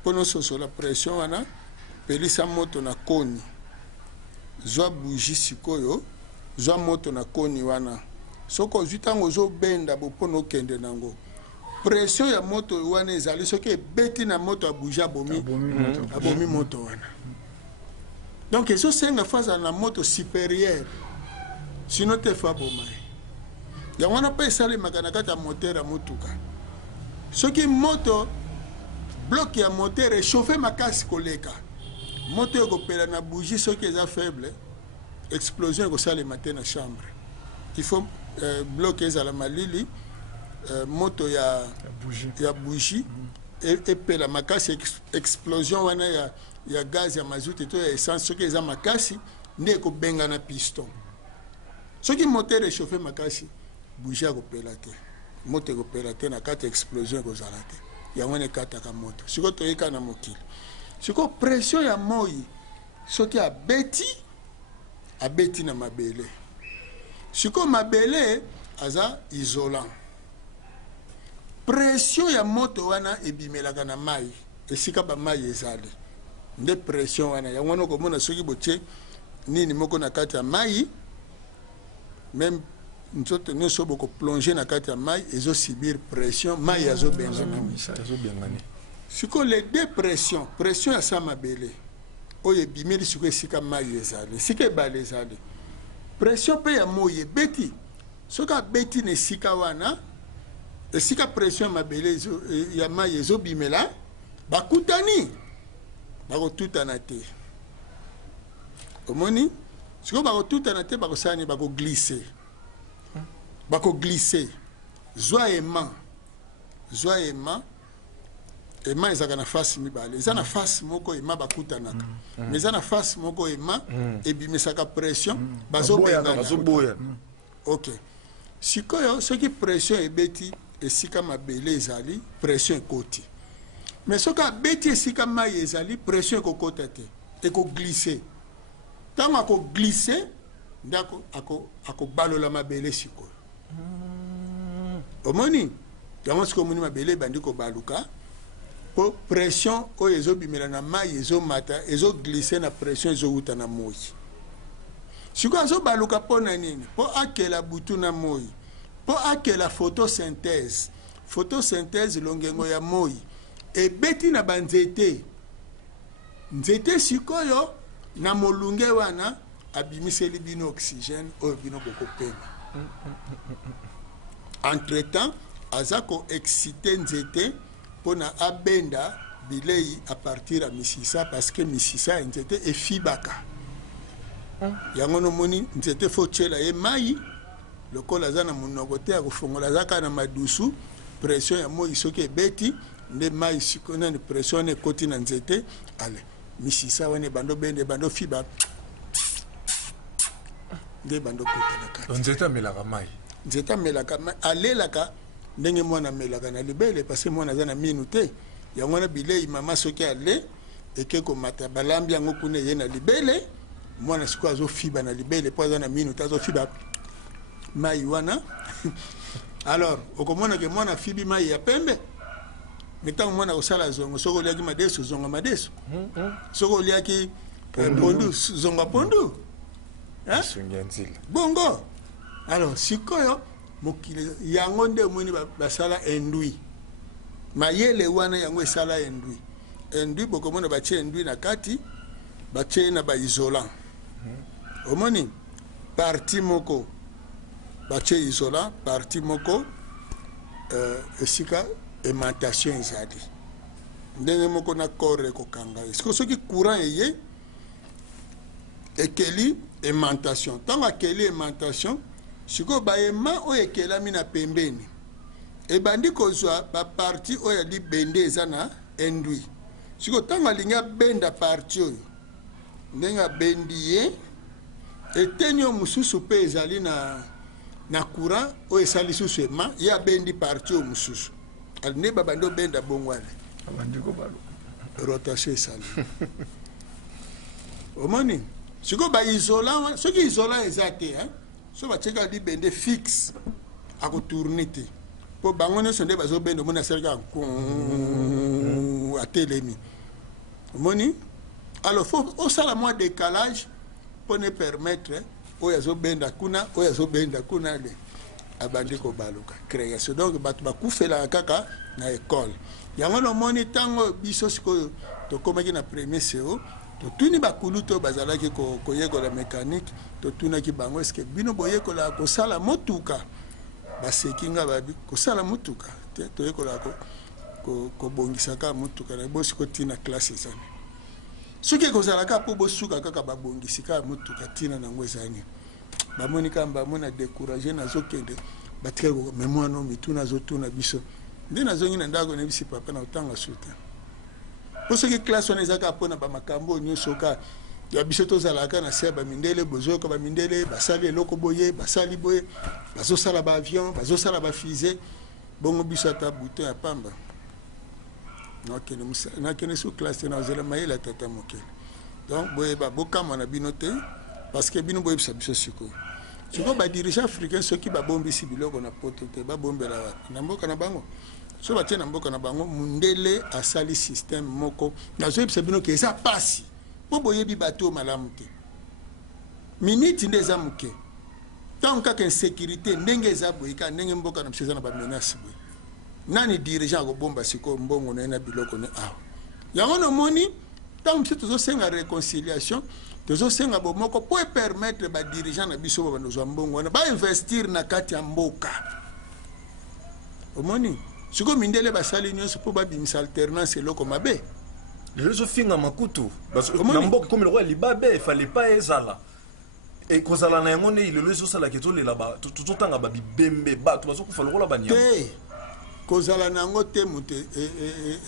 mpo nososola pression wana pelisa moto na koni zwa bougie sikoyo zwa moto na koni wana soki ozwi ntango ozobenda bopona okende nango pression ya moto wana ezali soki ebeti na moto ya bougie abomi moto wana donc ezosenga fo azala na moto supérieure sino te fo aboma ye yango wana mpe esalemaka na kati ya moteur ya motuka soki moto bloc ya moteur echauffe makasi koleka moto ekopela na bougie soki eza faible explosion ekosalema te na chambre il faut bloc ezala malili moto ya bougie epela makasi explosion wana ya gaz ya mazout to ya essence soki eza makasi nde ekobenga na piston soki moteur echauffe makasi bougie akopela te moto ekopela te na kati explosion ekozala te yango wana ekataka moto sikoyo toyeka na mokili sikoyo pression ya moi soki abeti na mabele sikoyo mabele aza isolant pression ya moto wana ebimelaka na mai esika bamai ezali nde pression wana yango wana okomona soki botie nini moko na kati ya mai même nzoto nyonso bokoplonge na kati ya mai ezosibir pression mai azobengana sikoyo les deux pression ya sa mabele oyo ebimeli sikoyo esika mai ezali esika ebale ezali pression mpe ya moi ebeti soki abeti na esika wana esika pression ya mabele ya mai ezobimela bakutani bakotutana te omoni sikoyo bakotutana te bakosani bakoglisse zwa ema ezalaka na face mibale eza na face moko ema bakutanaka mais eza na face moko ema ebimisaka pression bazobengana ok sikoyo soki pression ebeti esika mabele ezali pression ekoti mais soki abeti esika mai ezali pression ekokota te ekoglisse ntango akoglisse nde akobalola mabele sikoyo omoni yango sikoyo omoni mabele ebandi kobaluka po pression oyo ezobimela na mai ezomata ezoglisse na pression ezowuta na moi sikoyo azobaluka mpo na nini mpo akela butu na moi mpo akela photosynthèse longengo ya moi ebeti na banzete nzete sikoyo na molunge wana abimiseli bino oxygène oyo bino bokopema entre temps aza koexcite nzete mpona abenda bilei a partir ya misisa parce que misisa ya nzete efibaka yango nomoni nzete fo tiela ye mai lokola aza na monoko te ya kofongola aza kaka na madusu pression ya moi soki ebeti nde mai sikonani pression wana ekoti na nzete ale misisa wana ebando bende ebando fiba nde ebando kota na kati nzete amelaka mai alelaka ndenge mwana amelaka na libele parce que mwana aza na minu te yango wana bilei mama soki ale eke komata balambi yango kuna ye na libele mwana sikoyo azofiba na libele mpo aza na minu te azofiba mai wana alors okomona ke mwana fibi mai ya pembe mitango mwana kosala zongo soki oliaki madeso zonga madeso soki oliaki pondu zonga pondu bongo alors sikoyo mokili yango nde omoni basala endui mayele wana yango esala endui bokomona batie endui na kati batie na baisolant omoni parti moko batie isolant parti moko esika aimantation ezali ndenge moko na corps ekokanga esiko soki courant eye ekeli aimantation ntango akeli aimantation sikoyo baema oyo ekelami na pembeni ebandi kozwa baparti oyo libende eza na endui sikoyo ntango alingi abenda parti oyo ndenge abendi ye eteni oyo mosusu mpe ezali na courant oyo esali lisusu ema ye abendi parti oyo mosusu nde babandi obenda bongo ale rotation esali omoni sikoyo baisola soki isola eza te so batieka libende fixe akotourne te mpo bango nyonso nde bazobenda omoni asalika atelemi omoni alors faut osala mwa décalage mpo ne permettre oyo azobenda kuna oyo azobenda kuna le abandi kobaluka création donc bato bakufelaka kaka na école yango nomoni ntango biso sikoyo tokomaki na premier CO totuni bakulu to bazalaki koyekola mécanique totunaki bango eske bino boyekolaka kosala motuka baseki nga babi kosala mutuka te toyekola kobongisaka mutuka na bosi kotina classe ezani soki ekozalaka mpo bosuka kaka babongisi kaka mutuka tina nango ezani bamoni kamba bamona découragé nazokende batikali koko me mwana mituna azotuna biso nde nazongi na ndako nayebisi papa na otanga soutien po soki classe wana ezaka mpona bamakambo nyonso ka ya biso tozalaka na se ya bamindele bozoyoka bamindele basali eloko boye basali boye bazosala baavion bazosala bafusée bongo biso ata bouton ya pamba nakende su classe nazela mayele atata mokele donc boyeba bokamwa na bino te parce que bino boyebisa biso sikoyo sikoyo badirigant africain soki babombisi biloko na poto te babombela wapi na mboka na bango so batie na mboka na bango mundele asali système moko nazoyebisa bino ke eza pasi po boyebi bato malamu te miniti nde eza moke ntango kaka insécurité ndenge eza boye ka ndenge mboka na biso eza na bamenace boye nani dirigeant akobomba sikoyo mbongo na ye na biloko ne awa yango namoni ntango biso tozosenga réconciliation tozosenga bomoko po epermettre badirigeant na biso babandozwa mbongo wana bainvestir na kati ya mboka omoni sikoyo mindele basali nyonso mpo babimisa alternance eloko mabe lelo ezofinga makutu na mboka komi lokwa libabe efale pa ezala ekozala na yango nde lelo ezosalaka ezolela tozotanga babibembe bato bazokufa lokola banyama te kozala na yango te moto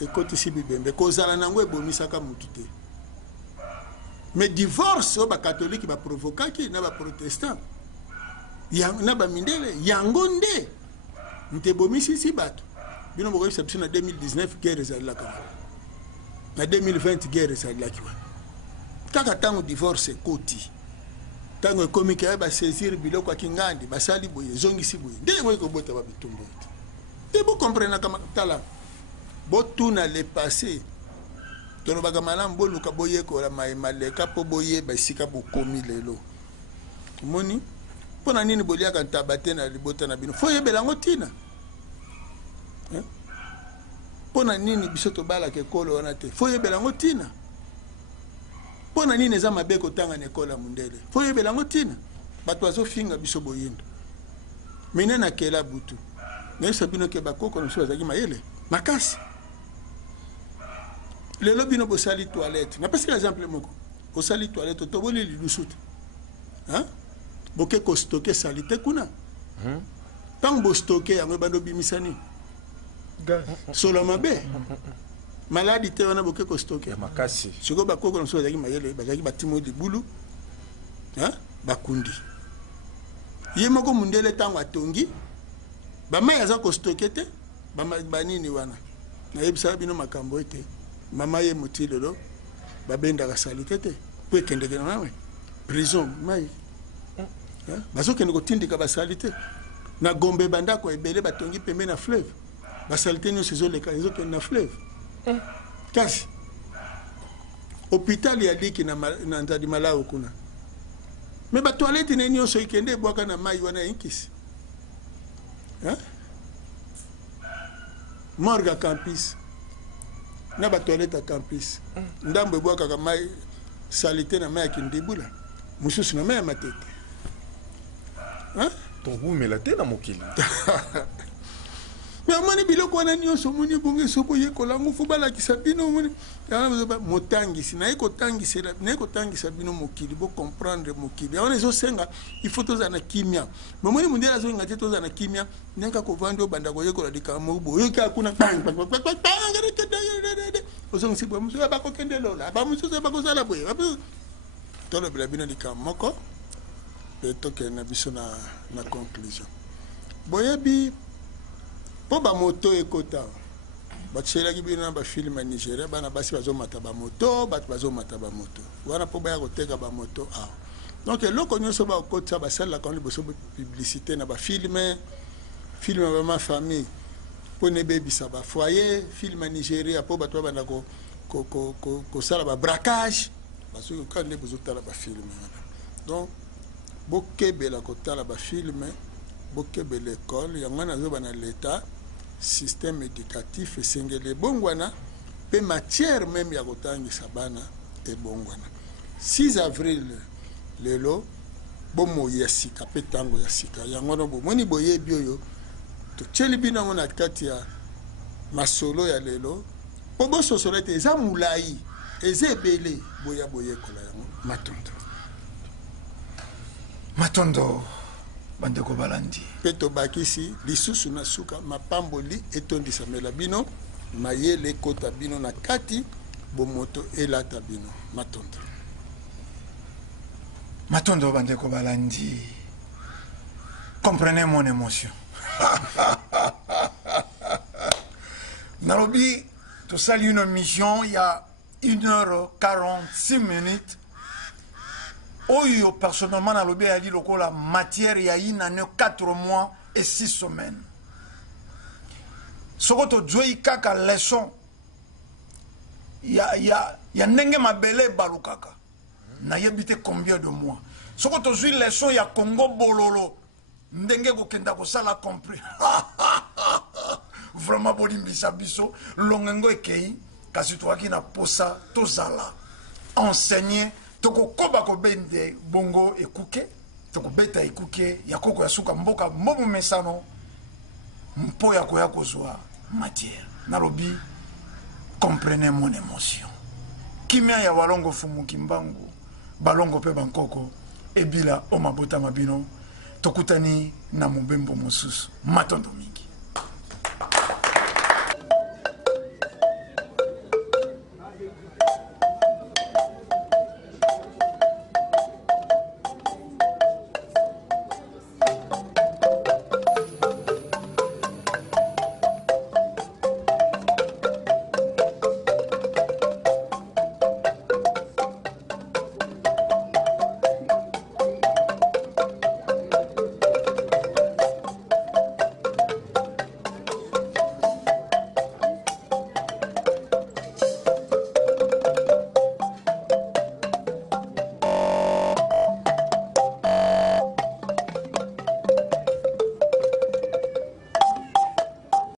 ekotisi bibembe kozala na yango ebomisaka motu te mais divorce oyo bakatholike baprovokaki na baprotestant na bamindele yango nde moto ebomisisi bato bino bokoyebisa biso na 2019 guerre ezalelaka na 2020 guerre ezalelaki wana kaka ntango divorce ekoti ntango ekomiki aye basaisir biloko akingandi basali boye ezongisi boye nde yango ekobota babitumbu ete te bokomprenaka tala botuna le passé tolobaka malamu boluka boyekola maleka mpo boyeba esika bokomi lelo omoni mpo na nini boliaka ntaba te na libota na bino fo oyebela yango ntina mpo na nini biso tobalaka ekolo wana te fo oyebela yango ntina mpo na nini eza mabe kotanga na ekolo ya mundele fo oyebela yango ntina bato bazofinga biso boyindo mine nakela butu nayebisa bino ke bakoko na biso bazalaki mayele makasi lelo bino bosali toilette napesika exemple moko osali toilette toboli lilusu te boke kostoke sali te kuna ntango bostoke yango ebanda obimisa nini solo mabe maladi te wana boke kostoke makasi sikoyo bakoko na biso bazalaki mayele bazalaki batimo libulu bakundi ye moko mundele ntango atongi bamai aza kostoke te banini wana nayebisaka bino makambo ete mama ye moti lelo babendaka salite te mpo ekendeke nawe prison mai bazokende kotindika basalite na gombe bandako ebele batongi pembe na fleuve basalite nyonso ezoleka ezokende na fleuve kasi hôpital ya liki na nzadi malawu kuna me batoilette ne nyonso ekende ebwaka na mai wana inkisi morgue ya campus na batoilette ya campus ndambo ebwakaka mai salite na mai ya kindibula mosusu na mai ya matete tobumela te na mokili me omoni biloko wana nyonso omoni ebonge soko yekola yango fo balakisa bino omoni motangisi naye kotangisa bino mokili bocomprendre mokili yango ezosenga ifo tozala na kimia me omoni mondele azolinga te tozala na kimia ndenge kovandi obanda koyekola likambo boyoka kuna ozongisi boye mosusu bakokende lola bamosusu bakosala boye tolobela bino likambo moko mpe tokende na biso na conclusion boyebi mpo bamoto ekota batiselaki bino na bafilme ya nigeria bana basi bazomata bamoto bato bazomata bamoto wana mpo baya koteka bamoto awa donc eloko nyonso bakotisa basalelaka wana liboso publicité na bafilme filme bama famille mpo nebebisa bafoyer filme ya nigeria mpo bato babanda kosala babracage basoki nde bozotala bafilme wana donc bokebela kotala bafilme bokebela ekole yango nazoba na leta système éducatif esengeli ebongwana mpe matière même ya kotangisa bana ebongwana 6 avril lelo bomoi ya sika mpe ntango ya sika yango no bomoni boyebi oyo totieli bino na kati ya masolo ya lelo po bososola ete eza molai eza ebele boya boyekola yango matondo bandeko balandi mpe tobakisi lisusu na suka mapamboli etondisamela bino mayele ekota bino na kati bomoto elata bino matondo bandeko balandi comprenez mon émotion nalobi tosali une mission il y a 1h46 minutes oyo personnellement nalobi yali lokola matière ya une année 4 mois et 6 semaines soko tozwi kaka leçon ya ndenge mabele balukaka nayebi te combien de mois soko tozwi leçon ya Congo bololo ndenge kokenda kosala compris vraiment bolimbisa biso longengo ekei kasi toaki na posa tozala enseigner tokokoba kobende bongo ekuke tokobeta ekuke ya koko ya suka mboka mbomu mesano mpo ya koya kozwa matière nalobi comprenez mon émotion kimia ya walongo fumuki mbangu balongo pe bankoko ebila o mabota mabino tokutani na mobembo mosusu matondo mingi